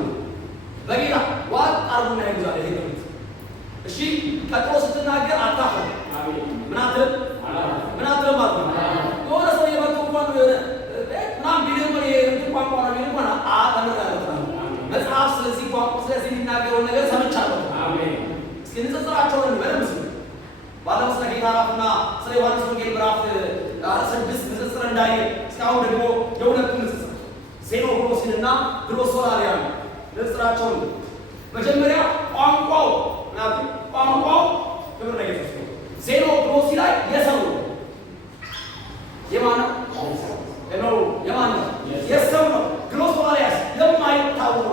በጌታ ዋጥ አርጉና ይዛል ይሄ ነው። እሺ ቀጥሎ ስትናገር አታፈር ምን አትልም ማለት ነው። የሆነ ሰው የመጡ እንኳን የሆነ ምናምን ቢልም ቋንቋ ነው ቢልም እንኳን ተምሬያለሁ መጽሐፍ ስለዚህ ቋንቋ ስለዚህ የሚናገረውን ነገር ሰምቻለሁ። እስኪ ንጽጽራቸውን በደንብ ስሙ። ባለፈው ስለ ጌታ እራትና ስለ ዮሐንስ ወንጌል ምዕራፍ 6 ንጽጽር እንዳየ እስካሁን ደግሞ የሁለቱን ንጽጽር ዜኖግሎሲንና ግሎሶላሊያን ንጽጽራቸውን መጀመሪያ ቋንቋው ክብር ለኢየሱስ ነው። ዜኖግሎሲ ላይ የሰው የማን ነው? የማን ነው? የሰው ነው። ግሎሶላሊያስ የማይታወቅ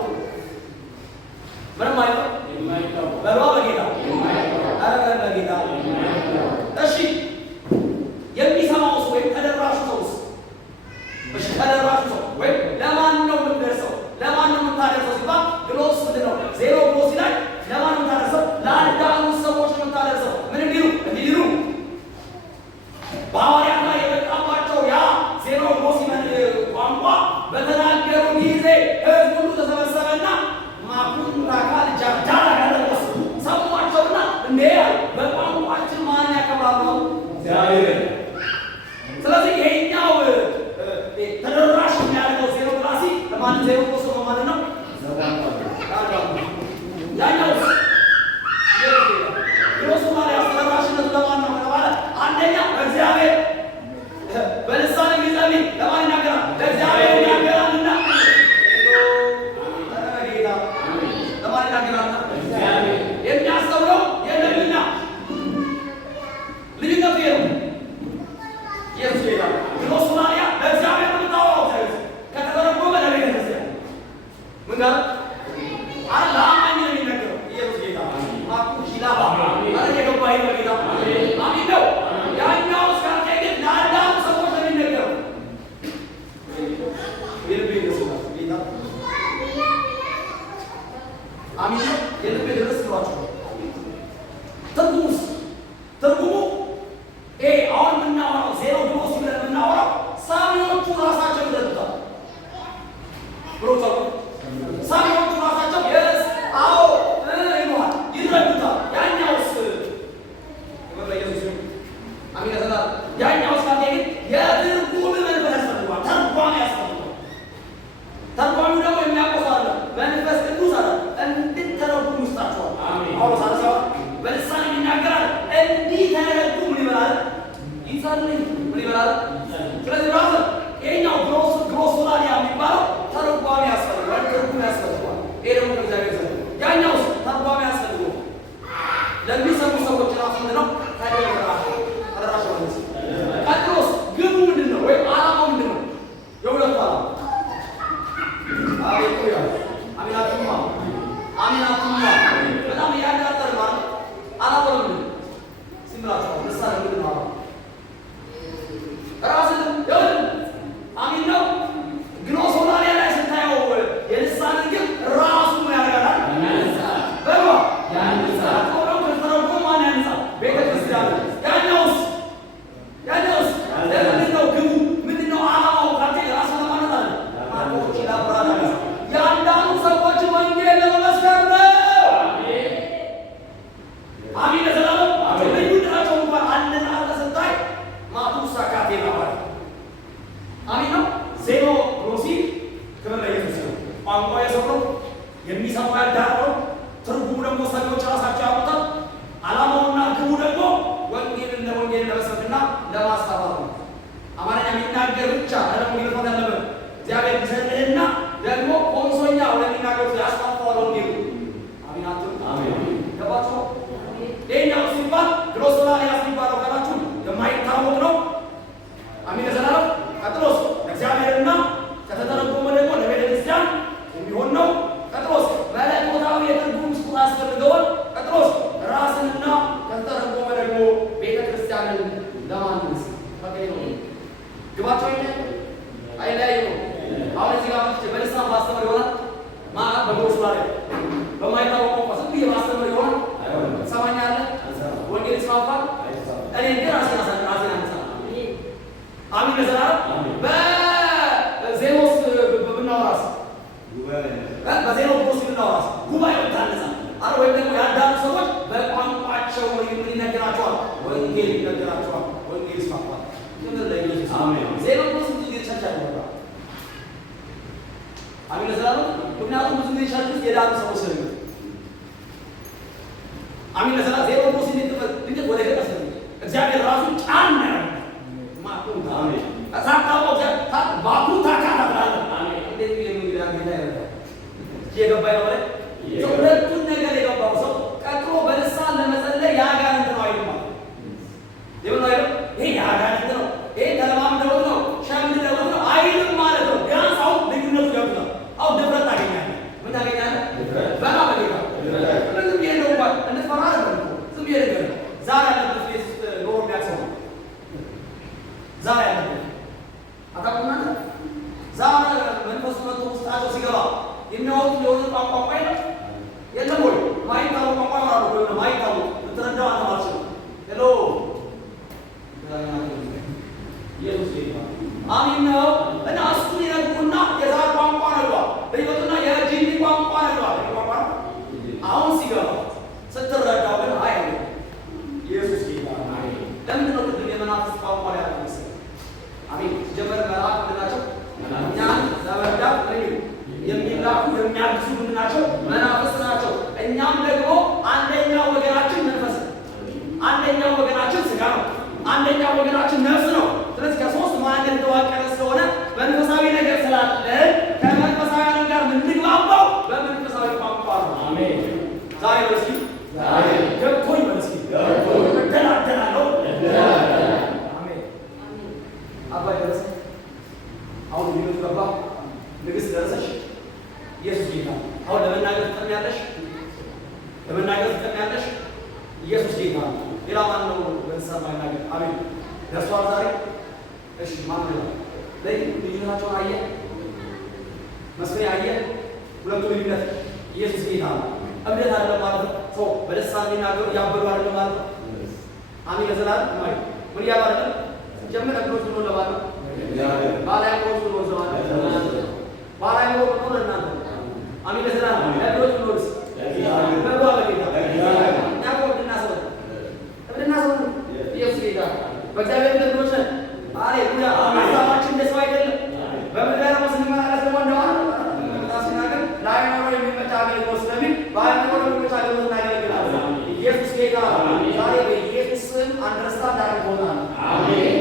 ምንም አይታወቅ በሏ በጌታ በጌታ እሺ የሚሰማው ሰው ወይም ተደራሹ ሰውስ? እሺ ተደራሹ ሰው ወይም ለማን ነው የምትደርሰው? ለማን ነው የምታደርሰው ሲባል ግሎስ ምንድን ነው? ዜኖግሎሲ ላይ ለማን ነው የምታደርሰው? ለአንዳንዱ ሰዎች ነው የምታደርሰው። ምን እንዲሉ በሐዋርያት ላይ የመጣባቸው ያ ዜኖግሎሲ ቋንቋ በተናገሩ ጊዜ ሕዝብ ሁሉ ተሰበሰበና ማኩራካል ጃርዳራ ያደረሱ ሰሟቸውና እንዴ በቋንቋችን ማን ያከብራሉ? እግዚአብሔር። ስለዚህ ይሄኛው ተደራሽ የሚያደርገው ዜኖግሎሲ ለማን ዜኖግሎሲ ነው ማለት ነው? ያኛው ግሎሶላሊያ ተደራሽነቱ ለማን ነው ከተባለ አንደኛ በእግዚአብሔር በልሳን የሚጸልይ ለማን ይናገራል? ለእግዚአብሔር ይናገራልና ለማን ይናገራልና? የሚያስተውለው የለምና ልዩነቱ ይሄ ነው። ኢየሱስ ጌታ። ግሎሶላሊያ ለእግዚአብሔር የምታወራው ከተተረጎመ ለቤተ ክርስቲያን ምን ጋር ለአማኝ ነው የሚነገረው። ኢየሱስ ጌታ። ማኩሽላባ የገባ ጌታ አሚን ነው። ያኛው እስካርቴ ግን ለአንዳንድ ሰዎች ነው የሚነገረው። የልቤ ደስታ ጌታ አሚን ነው። የልቤ ድረስ ብሏቸው ትርጉሙ አሁን የምናወራው ዜኖግሎሲ ብለን የምናወራው ሳሚዎቹ ራሳቸው ይለጡታል ብሎታል። ሳሚዎቹ ራሳቸው ይለዋል ይረዱታል። ያኛውስ ያኛውስ ካቴ ግን የትርጉም መንፈስ ያስፈልጓል። ተርጓሚ ያስፈልጓል። ተርጓሚው ደግሞ የሚያቆስ አለ መንፈስ ቅዱስ አለ እንድትተረጉም ውስጣቸዋል። ጳውሎስ አለ በልሳን የሚናገራል እንዲተረጉ ምን ይበላል? ይጸልይ ምን ይበላል? ስለዚህ ራሱ ይሄኛው ግሎሶላሊያ የሚባለው ተርጓሚ ያስፈልጓል፣ ትርጉም ያስፈልጓል። ይሄ ደግሞ ከእግዚአብሔር ዘንድ ያኛውስ ተርጓሚ ያስፈልጓል። ለሚሰሙ ሰዎች ራሱ ምንድን ነው? ተደራሽ ነው። ቀጥሎስ ግቡ ምንድን ነው? ወይም ዓላማው ምንድን ነው? የሁለቱ ዓላማ አሌሉያ አሚናቱማ በጣም እያንዳጠር ማለት ዓላማው ምንድን ነው? ሲምላቸው ምሳሌ ምንድን ነው? ራስን ይሁን አሚን ነው። ግሎሶላሊያ ላይ ስታየው የልሳን ግን ራሱ ያደርጋል በሏ ያንጻል ተቆረው ከተረጎ ማን ያንጻል? ቤተ ክርስቲያን። ያኛውስ ለምንድን ነው ግቡ? ምንድን ነው ዓላማው? ካቴ ራሱ ለማለት አለ ማቆች ላብራራ የአንዳንዱ ሰዎች ወንጌል ለመመስከር ነው። አሚን ለዘላለም ልዩነታቸው እንኳን አነጻጽረ ስታይ ማቱሳ ካቴ ናባል አሚን ነው። ዜኖግሎሲ ክብር ለኢየሱስ ነው። ቋንቋ የሰው ነው፣ የሚሰማው ያዳነው። ትርጉሙ ደግሞ ሰዎች ራሳቸው ያውቁታል። ዓላማውና ግቡ ደግሞ ወንጌልን ለወንጌል ለመስበክና ለማስተማር ነው። አማርኛ የሚናገር ብቻ ደግሞ ይልፈት ያለበት እግዚአብሔር ቢሰጥህና ደግሞ ኮንሶኛ ወደሚናገሩት ያስፋፋዋል ወንጌሉ። አሚን አሜን። ገባችሁ? ይሄኛው ሲባል ግሎሶላሊያ የሚባለው ካላችሁ የማይታወቅ ነው። አሚን ዘላለም። ቀጥሎስ ለእግዚአብሔርና ከተተረጎመ ደግሞ ለቤተ ክርስቲያን የሚሆን ነው። ቀጥሎስ መለኮታዊ የትርጉም ስጦታ ያስፈልገዋል። ቀጥሎስ ራስንና ከተተረጎመ ክርስቲያንን ለማንስ ፈቀይ ነው ግባቸው አይለያዩ ነው። አሁን እዚህ ጋር በልሳን ማስተምር ይሆናል ማለት በጎስ ላይ በማይታወቅ ቋንቋ ዝም ብዬ ማስተምር ይሆናል። ትሰማኛለህ? ወንጌል ይስፋፋል። እኔ ግን ራሴን አነሳ። አሚን ለዘላለም። በዜኖስ ብናወራስ በዜኖስ ብናወራስ ጉባኤ ታነሳ አረ ወይም ደግሞ ያዳኑ ሰዎች በቋንቋቸው ይነገራቸዋል፣ ወንጌል ይነገራቸዋል፣ ወንጌል ይስፋፋል። ክብር ለኢየሱስ። አሜን። ዜኖስ ብዙ ጊዜ ቸርች አይወጣም። አሚን ለዘላለም። ምክንያቱም ብዙ ጊዜ ቸርች ውስጥ የዳኑ ሰዎች ስለሚመጡ አሚን ለዘላለም። ዜኖስ ድንገት ወደ ገጠር እግዚአብሔር ራሱ ጫን ያደርጋል። ማቁንታ አሜን። ታታው ባኩ ታካታላለ አሜን። እንዴት የሚል ያገዳ ያደርጋል የገባይ ነው ማለት ሁለቱን ነገር የገባው ሰው ቀጥሎ በልሳን ለመጸለይ ያጋንንት ነው አይደል ማለት ይሄ ነው አይደል? ይሄ ያጋንንት ነው፣ ይሄ ተለማምደው ነው፣ ሸምደው ነው አይልም ማለት ነው። ቢያንስ አሁን ልዩነቱ ገብቷል። አሁን ድፍረት ታገኛለህ። ምን ታገኛለህ? በቃ በጌታ ዝም ብዬ ነው እንኳን እንድትፈራ አይደለም እኮ ዝም ብዬ ነገር ዛሬ ያለበት ቤት ውስጥ ኖሮ የሚያውቅ ዛሬ ያለበት አታውቁም እናንተ ዛሬ መንፈሱ መጥቶ ውስጣቸው ሲገባ የሚያወጡት የሆነ ቋንቋ የለም ወይ? ማይታወቅ ቋንቋ ነው ወይ? ማይታወቅ ልትረዳው አንተ ማለት ነው። ሄሎ ኢየሱስ ይባል። አሜን ነው። እና እሱን ይነግሩና የዛር ቋንቋ ነው በይወጡና የጂኒ ቋንቋ ነው ቋንቋ አሁን ሲገባ ስትረዳው ግን አይ ኢየሱስ ይባል። አሜን። ለምን ነው ቅድም የመናፍስት ቋንቋ ላይ ያለው? አሜን። ጀመር መልአክ ምንላቸው እኛን ለመርዳት የሚላኩ የሚያግዙ ምንናቸው? መናፍስት ናቸው። እኛም ደግሞ አንደኛው ወገናችን መንፈስ ነው፣ አንደኛው ወገናችን ስጋ ነው፣ አንደኛው ወገናችን ነፍስ ነው። ስለዚህ ከሶስት ማዕከል የተዋቀረ ስለሆነ መንፈሳዊ ነገር ስላለን ከመንፈሳዊ ጋር የምንግባባው በመንፈሳዊ ቋንቋ ነው። አሜን። ዛሬ ወስኪ ዛሬ ገብቶኝ ወስኪ ገብቶኝ ተደላደላለሁ። አሜን። አባይ ደረሰ። አሁን ሊሉት ገባ። ንግስት ደረሰሽ። ኢየሱስ ጌታ። አሁን ለመናገር ትጠሚያለሽ፣ ለመናገር ትጠሚያለሽ። ኢየሱስ ጌታ። ሌላ ማን ነው በተሰማ ይናገር? አሜን። ደርሷል ዛሬ። እሺ ማን ነው? ለይ ልዩነታቸውን አየ፣ መስፈሪያ አየ። ሁለቱ ልዩነት ኢየሱስ ጌታ ነው። እምነት አለ ማለት ነው። ሰው በልሳን የሚናገሩ ያበዱ አይደለም ማለት ነው። አሜን ለዘላለም። ማይ ምን ያባለ ጀመረ ብሎ ብሎ ለባለ ባላ ቆስ ብሎ ዘማን ባላ ነው ብሎ ለናንተ አሜን ለዘላለም። ለብሎ ብሎስ በጓ በጌታ ያቆብ ድናሰው ኢየሱስ ጌታ በእግዚአብሔር ልጆች ሃሌሉያ። ሀሳባችን እንደሰው አይደለም። በምድር ላይ ስንመላለስ ደግሞ እንደሆነ ሲናገር ለአይምሮ የሚመች አገልግሎት ስለሚል በአይምሮ የሚመች አገልግሎት እናገለግላለን። ኢየሱስ ጌታ። ዛሬ በኢየሱስ ስም አንደርስታንድ አድርጎናል። አሜን።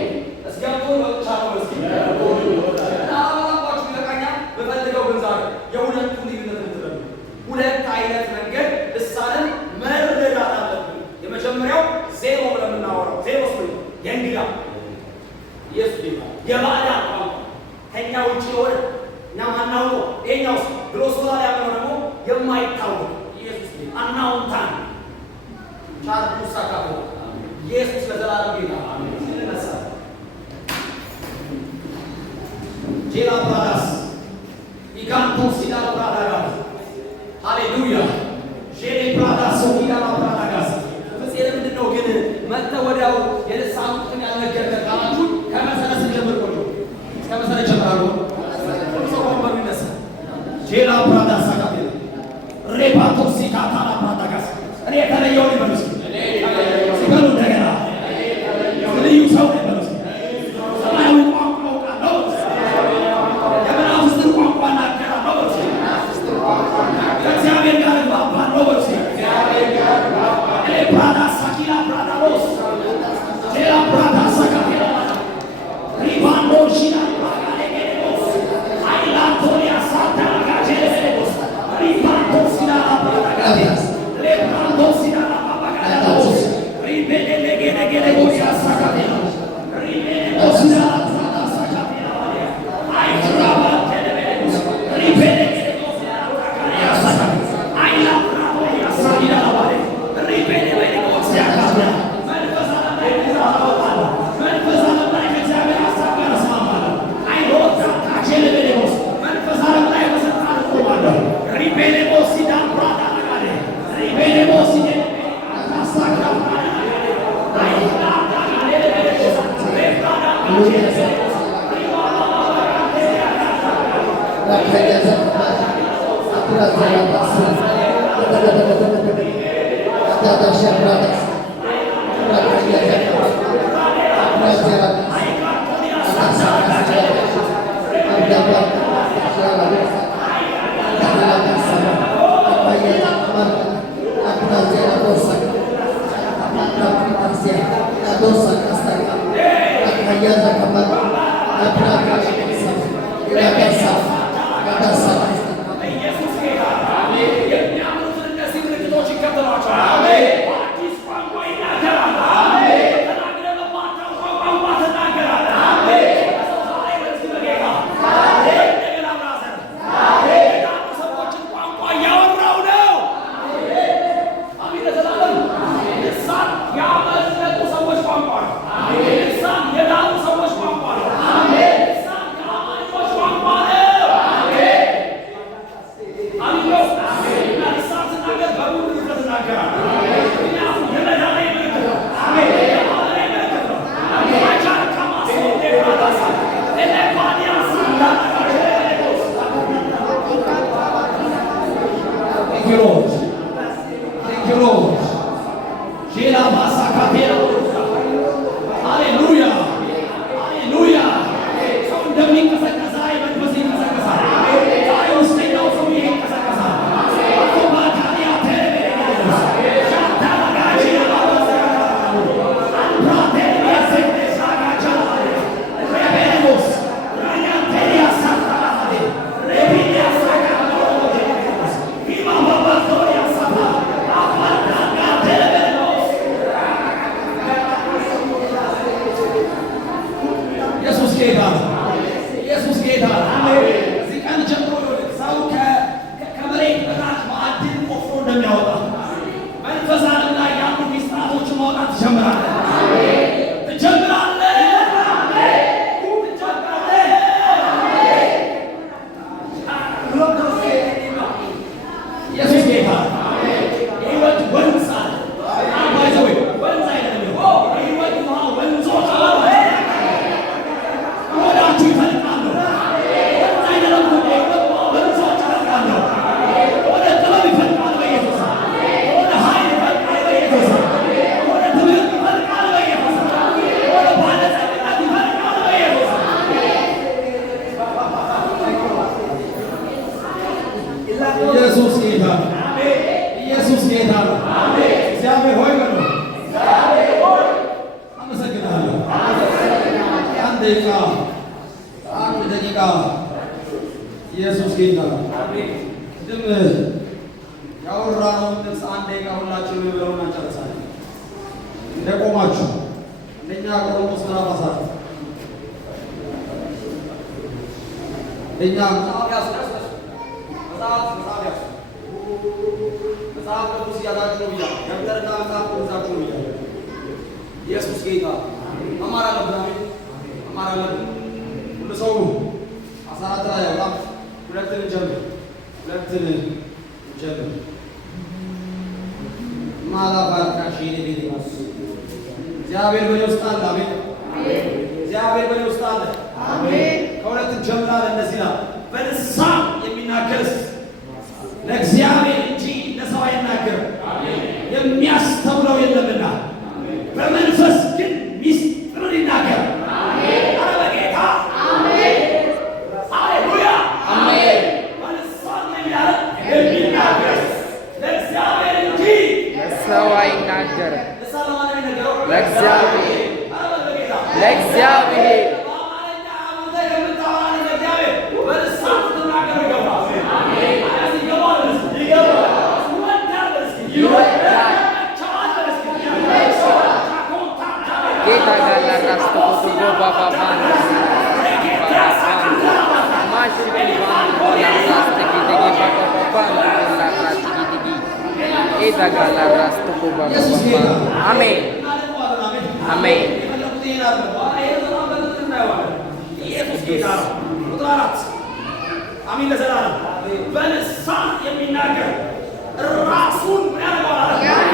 እስኪያቶ ይወጣው እስኪ አላማባችሁ ይበቃኛል። በፈልገው ግን ዛሬ የሁለቱ ልዩነት እንትረዱ ሁለት አይነት መንገድ ልሳንን መረዳት አለብን። የመጀመሪያው ዜሮ ብለን የምናወራው ዜሮ ነው የእንግዳ ኢየሱስ ጌታ የባዕዳ ቋንቋ ከኛ ውጭ የሆነ እኛ ማናውቀው ይሄኛው ግሎሶላ ያለው ደግሞ የማይታወቅ ኢየሱስ ጌታ አናውንታን ቻርቱ ሳካቶ ኢየሱስ ለዘላለም ጌታ አሜን። ስለነሳ ጄላ ብራዳስ ኢጋንቶ ሲዳ ብራዳጋስ ሃሌሉያ ጄሌ ብራዳስ ሶዲጋ ብራዳጋስ ፍፄ ምንድነው ግን መጥተ ወዲያው የልሳኑ ጥቅም ያልነገርከ ካላችሁ ከመሰረት ጀምር ቆዩ እስከ መሰረት ጀምራሉ ሰው ወንበር ይነሳ ጄላ ብራዳስ አካቴ ሬፓቶ ሲካታ ብራዳጋስ እኔ የተለየው ይበሉስ እኔ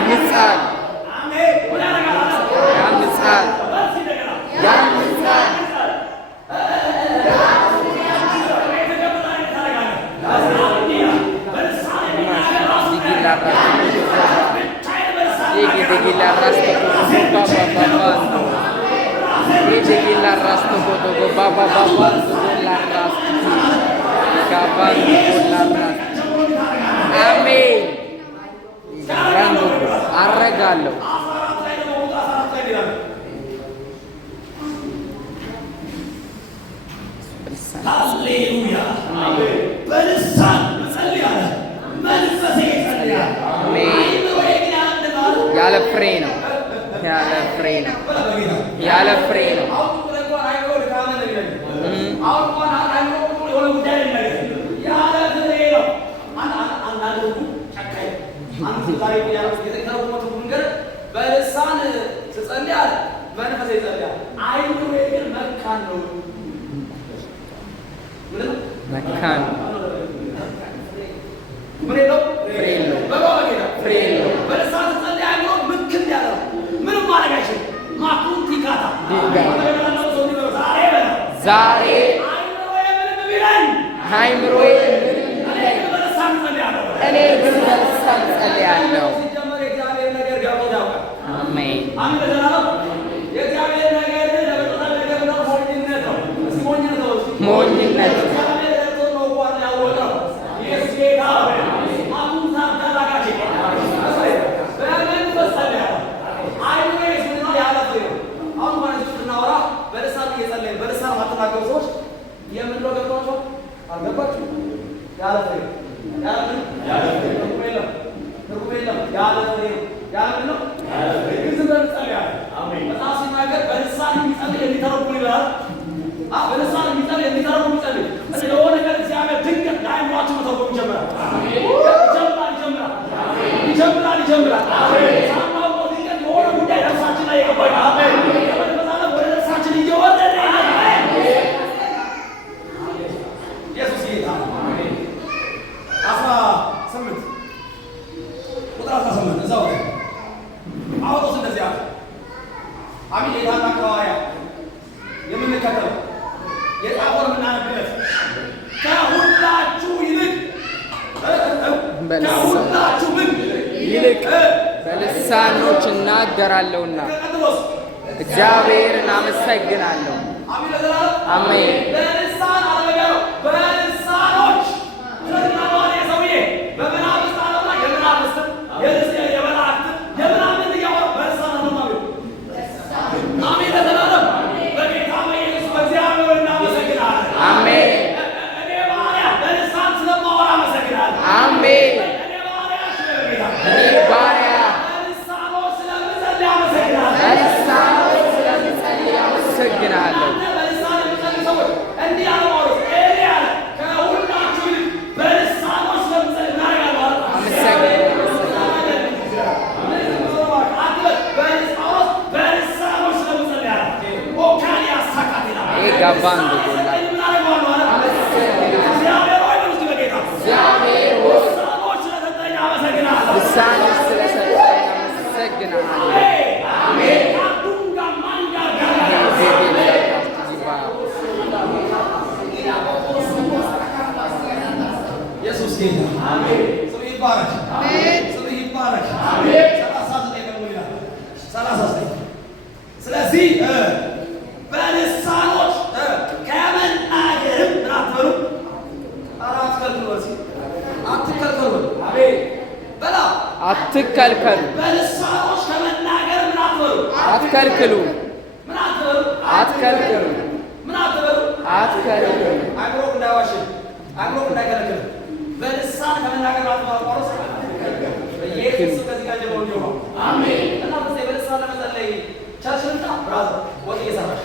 በልሳን l'arrasto kotogo baba baba l'arrasto kabandu l'arrasto አሜን ራንዱ አረጋለሁ ሃሌሉያ በልሳን ጸልያለሁ መንፈሴ ጸልያለሁ ያለ ፍሬ ነው ያለ ፍሬ ነው ያለ ፍሬ ነው በልሳን ስጸልያለሁ መንፈሴ ጸልያለሁ አይምሮዬ ግን መካን ነው መካን ፍሬ ነው ፍሬ ነው በልሳን ስጸልያለሁ ምክን ያለ ምንም ማድረግ አይችልም ማኩን ቲካታ ዛሬ አይምሮዬ እኔ ግን በልሳን ጸልያለሁ አሜን ሞኝነት በልሳን ማተናገሩ ሰዎች የምንለው ገብቷቸው አልገባችሁ? ያለ ፍሬ ትርጉም የለም። ያለ ፍሬ ነው። ግን ዝም ብለን እንጸልያለን። መጽሐፍ ሲናገር በልሳን የሚጸልይ የሚተረጉም ይላል። በልሳን የሚተረጉም ይጸልይ የሆነ ነገር እግዚአብሔር ድንገት ለአይምሯችሁ መተርጎም ይጀምራል። ይጀምራል። ሳናውቀው ድንገት የሆነ ጉዳይ ነፍሳችን ላይ ይገባል። ወደ ነፍሳችን እየወረደ ኢየሱስ ጌታ 18 ቁጥር 18 እዛው ላይ ጳውሎስ እንደዚህ አለ። አሜን። ጌታና ሐዋርያ የምንከተለው የጻፈውን የምናነብለት ከሁላችሁ ይልቅ በልሳኖች እናገራለሁና እግዚአብሔርን አመሰግናለሁ። አሜን። በልሳን አለመገሩ በልሳኖች ስለናማን የሰውዬ በመናፍስት ዓለም ላይ የመናፍስት የመላእክት የምናምን እያወራ በልሳን አለማዊ አሜን። ለዘላለም በጌታ በኢየሱስ በእግዚአብሔር እናመሰግናለን። አሜን። እኔ ባሪያ በልሳን ስለማወራ አመሰግናለሁ። አሜን። እኔ ባሪያ በልሳኖች ስለምጸልይ አመሰግናለሁ። ጋባንዶ ልሳኖች ስለሰጠኝ አመሰግናለሁ። ኢየሱስ ጌታ ስሙ ይባረክ። ስሙ ይባረክ። 39 ደግሞ ይላል 39 ስለዚህ በልሳኖች ከመናገርም ምን አትበሉ፣ አትከልከሉ። አሜን በላ አትከልከሉ። በልሳኖች ከመናገር ምን አትበሉ፣ አትከልክሉ። ምን አትበሉ፣ አትከልክሉ። ምን አትበሉ፣ አትከልክሉ። አእምሮ እንዳይዋሽ፣ አእምሮ እንዳይከለክል በልሳን ከመናገር አትበሉ። ጳውሎስ በኢየሱስ ከዚህ ጋር ጀምሮ እንዲሆነ አሜን። እና በልሳን ለመጸለይ ቸርች ልምጣ ብራዘር ወጥ እየሰራሽ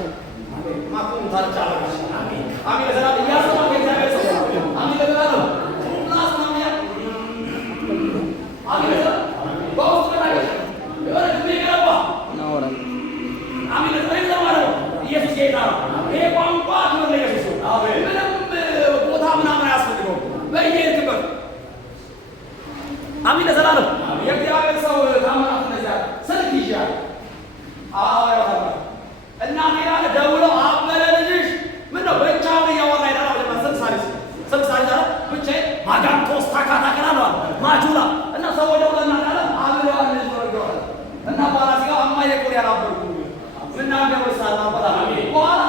ማቁም ታርጫለሽ። አሜን አሜን። ለዘላለም እያሰማን ከእግዚአብሔር ሰው አሜን። ለዘላለም ፕላስ ነው ያ አሜን። በውስጥ ላይ የሆነ ጊዜ ገባ ነው አሜን። ለዘላለም ማለት ኢየሱስ ጌታ ነው። ይሄ ቋንቋ ክብር ለኢየሱስ ነው። አሜን። ምንም ቦታ ምናምን አያስፈልገውም። በየትበት አሜን። ለዘላለም የእግዚአብሔር ሰው ታማራት እንደዚያ ስልክ ይያል ያወራል እና ሌላ ደውለው አበረ ልጅሽ ምን ነው ብቻውን እያወራ ይላል። ወደ ማሰብ ሳሊስ አለ ብቻዬ ማጋንቶስ ታካታከራ ነው ማጁላ እና ሰው ወደ ወለና አለ አብረው ልጅ ወርደዋል እና በኋላ ሲጋ አማዬ ቆሪ ያላበርኩ ምን ናገር ወሳና በኋላ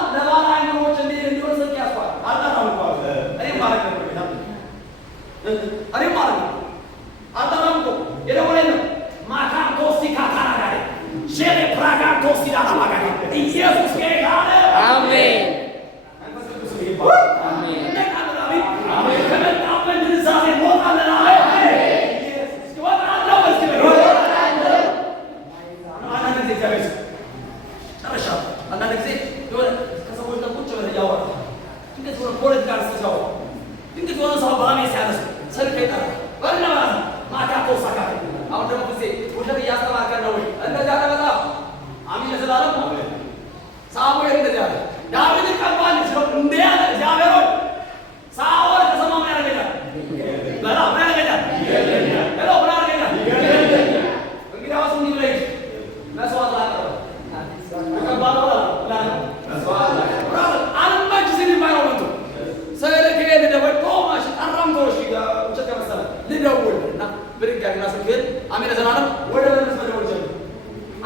ሲዳና ማጋጋ ኢየሱስ ጌታ ነው። አሜን መንፈስ ቅዱስ ይባል። አሜን አሜን ከመጣበት ድንዛዜ ሞታለና ኢየሱስ ይወጣለው ወስደው አንዳንድ ጊዜ እግዚአብሔር ጨረሻ አንዳንድ ጊዜ የሆነ ከሰዎች ጋር ቁጭ ብለህ እያወራህ ድንገት የሆነ ፖለቲካ ሲያወራ ድንገት የሆነ ሰው ባሜ ሲያነሱ ስልክ ይጠራል በልና ማታ ተወሳካ አሁን ደግሞ ጊዜ ውሸት እያስተማርከን ነው ወይ እንደዚያ ለበጣ አሚን ለዘላለም ሳሙኤል እንደዚያ አለ ዳዊት ቀባል ሲለው እንደ ያለ እግዚአብሔር ሆይ ሳኦል ከሰማው ምን ያደርገኛል በላ ምን ያደርገኛል ሄሎ ምን ያደርገኛል እንግዲህ አሁን እንዲህ ብለህ መስዋዕት ላቀርብ ተቀባሉ ላ መስዋዕት ላቀርብ አንማች ሲል ባይሮመንቱ ሰለከ ለደወል ቆማሽ አራምቶሽ ውሸት ከመሰለ ልደውልና ብድጋሚና ስልክህን አሜን ለዘላለም ወደ መለስ መደወል ጀምር።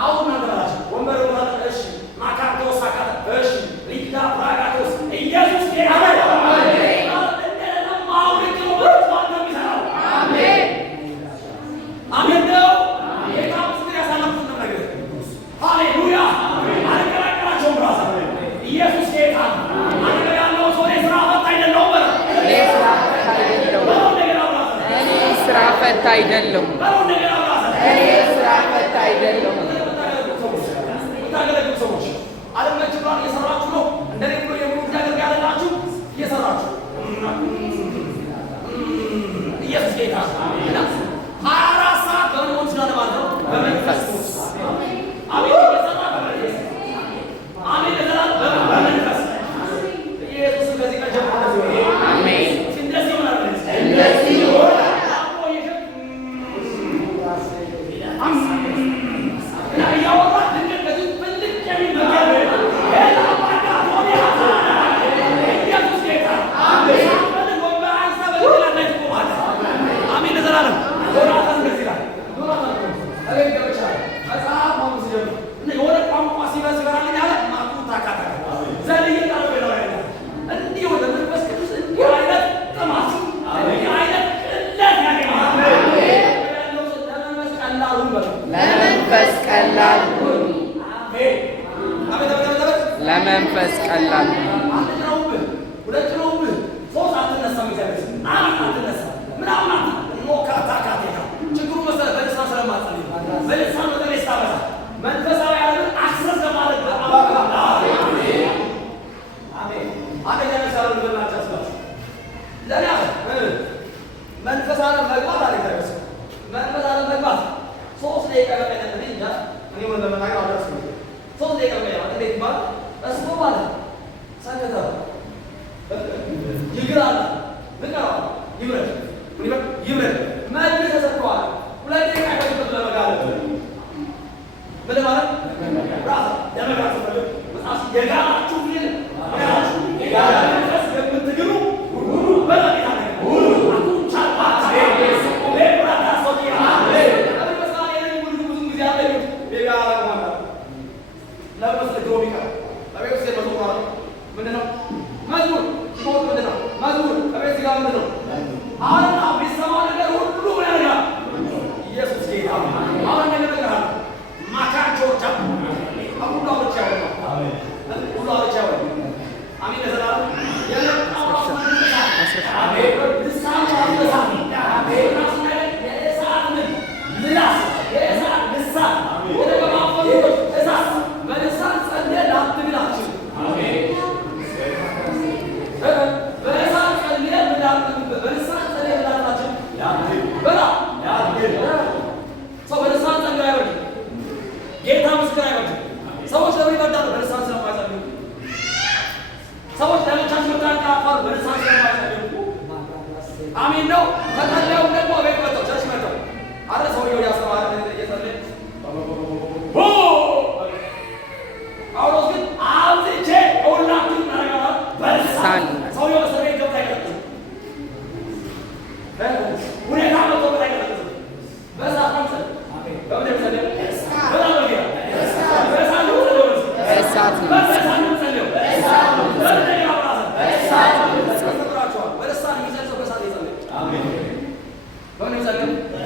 አሁን ናገራሽ ወንበር ወጣ እሺ ማካቶስ አካታ እሺ ሪዳ ፕራጋቶስ ኢየሱስ ጌታ ነው። አሜን እንደና ማውሪክ ነው ወጣ የሚሰራው አሜን አሜን ነው ጌታ ምስጢር ያሳለፉት ነው ነገር ሃሌሉያ አልከራከራቸውም ራሳ ኢየሱስ ጌታ አንተ ያለው ሰው ስራ ፈታ አይደለም በል ስራ ፈታ አይደለም እኔ ስራ ፈታ አይደለም ታገለግሉ ሰዎች አለመች ብሏን እየሰራችሁ ነው እንደኔ ብሎ የሙሉ ነገር ያለላችሁ እየሰራችሁ ኢየሱስ ጌታ አሜን 24 ሰዓት በምን ሆን ይችላል ማለት ነው በመንፈስ አሜን እየሰራ በመንፈስ አሜን ይሰራል በመንፈስ ኢየሱስ ከዚህ ቀን ጀምሮ አሜን እንደዚህ ይሆናል እንደዚህ ይሆናል ለመንፈስ ቀላል ለመንፈስ ቀላል መንፈሳዊ ዓለምን አክሰስ ለማድረግ መንፈስ ዓለም መግባት አለ መንፈስ ዓለም መግባት 3 ደቂቃ በቀን እንጃ እኔ ወደ ለመናገር አልደረስኩም። 3 ደቂቃ በቀን እንዴት ማለት እሱ ማለት ሰንደታ ይግራል ንቀራው ይብረድ ይብረድ ማይብረ ተሰጥቷል 2 ደቂቃ ከዚህ ለመጋለጥ ምን ማለት ራስ ለመጋለጥ ተፈልግ መጽሐፍ የጋራችሁ ይል የጋራ መንፈስ የምትግሩ ሁሉ በላታ ሁሉ አሜን ነው። ከታዲያው ደግሞ ቤት መጣው ቸርች መጣው አረ ሰውየው ያስተማረ እየጸለየ ጳውሎስ ግን አብዝቼ ሁላችሁም ናረጋላ በልሳን ሰውየው በሰው ቤት ገብታ አይቀጥም ሁኔታ መጥቶ ብላ አይቀጥም በሳት ነው በምድር ሰለኝ በጣም ነው ያ በሳት ነው በሳት ነው በሳት ነው ጸልዩ በሳት ነው በሳት ነው በሳት ነው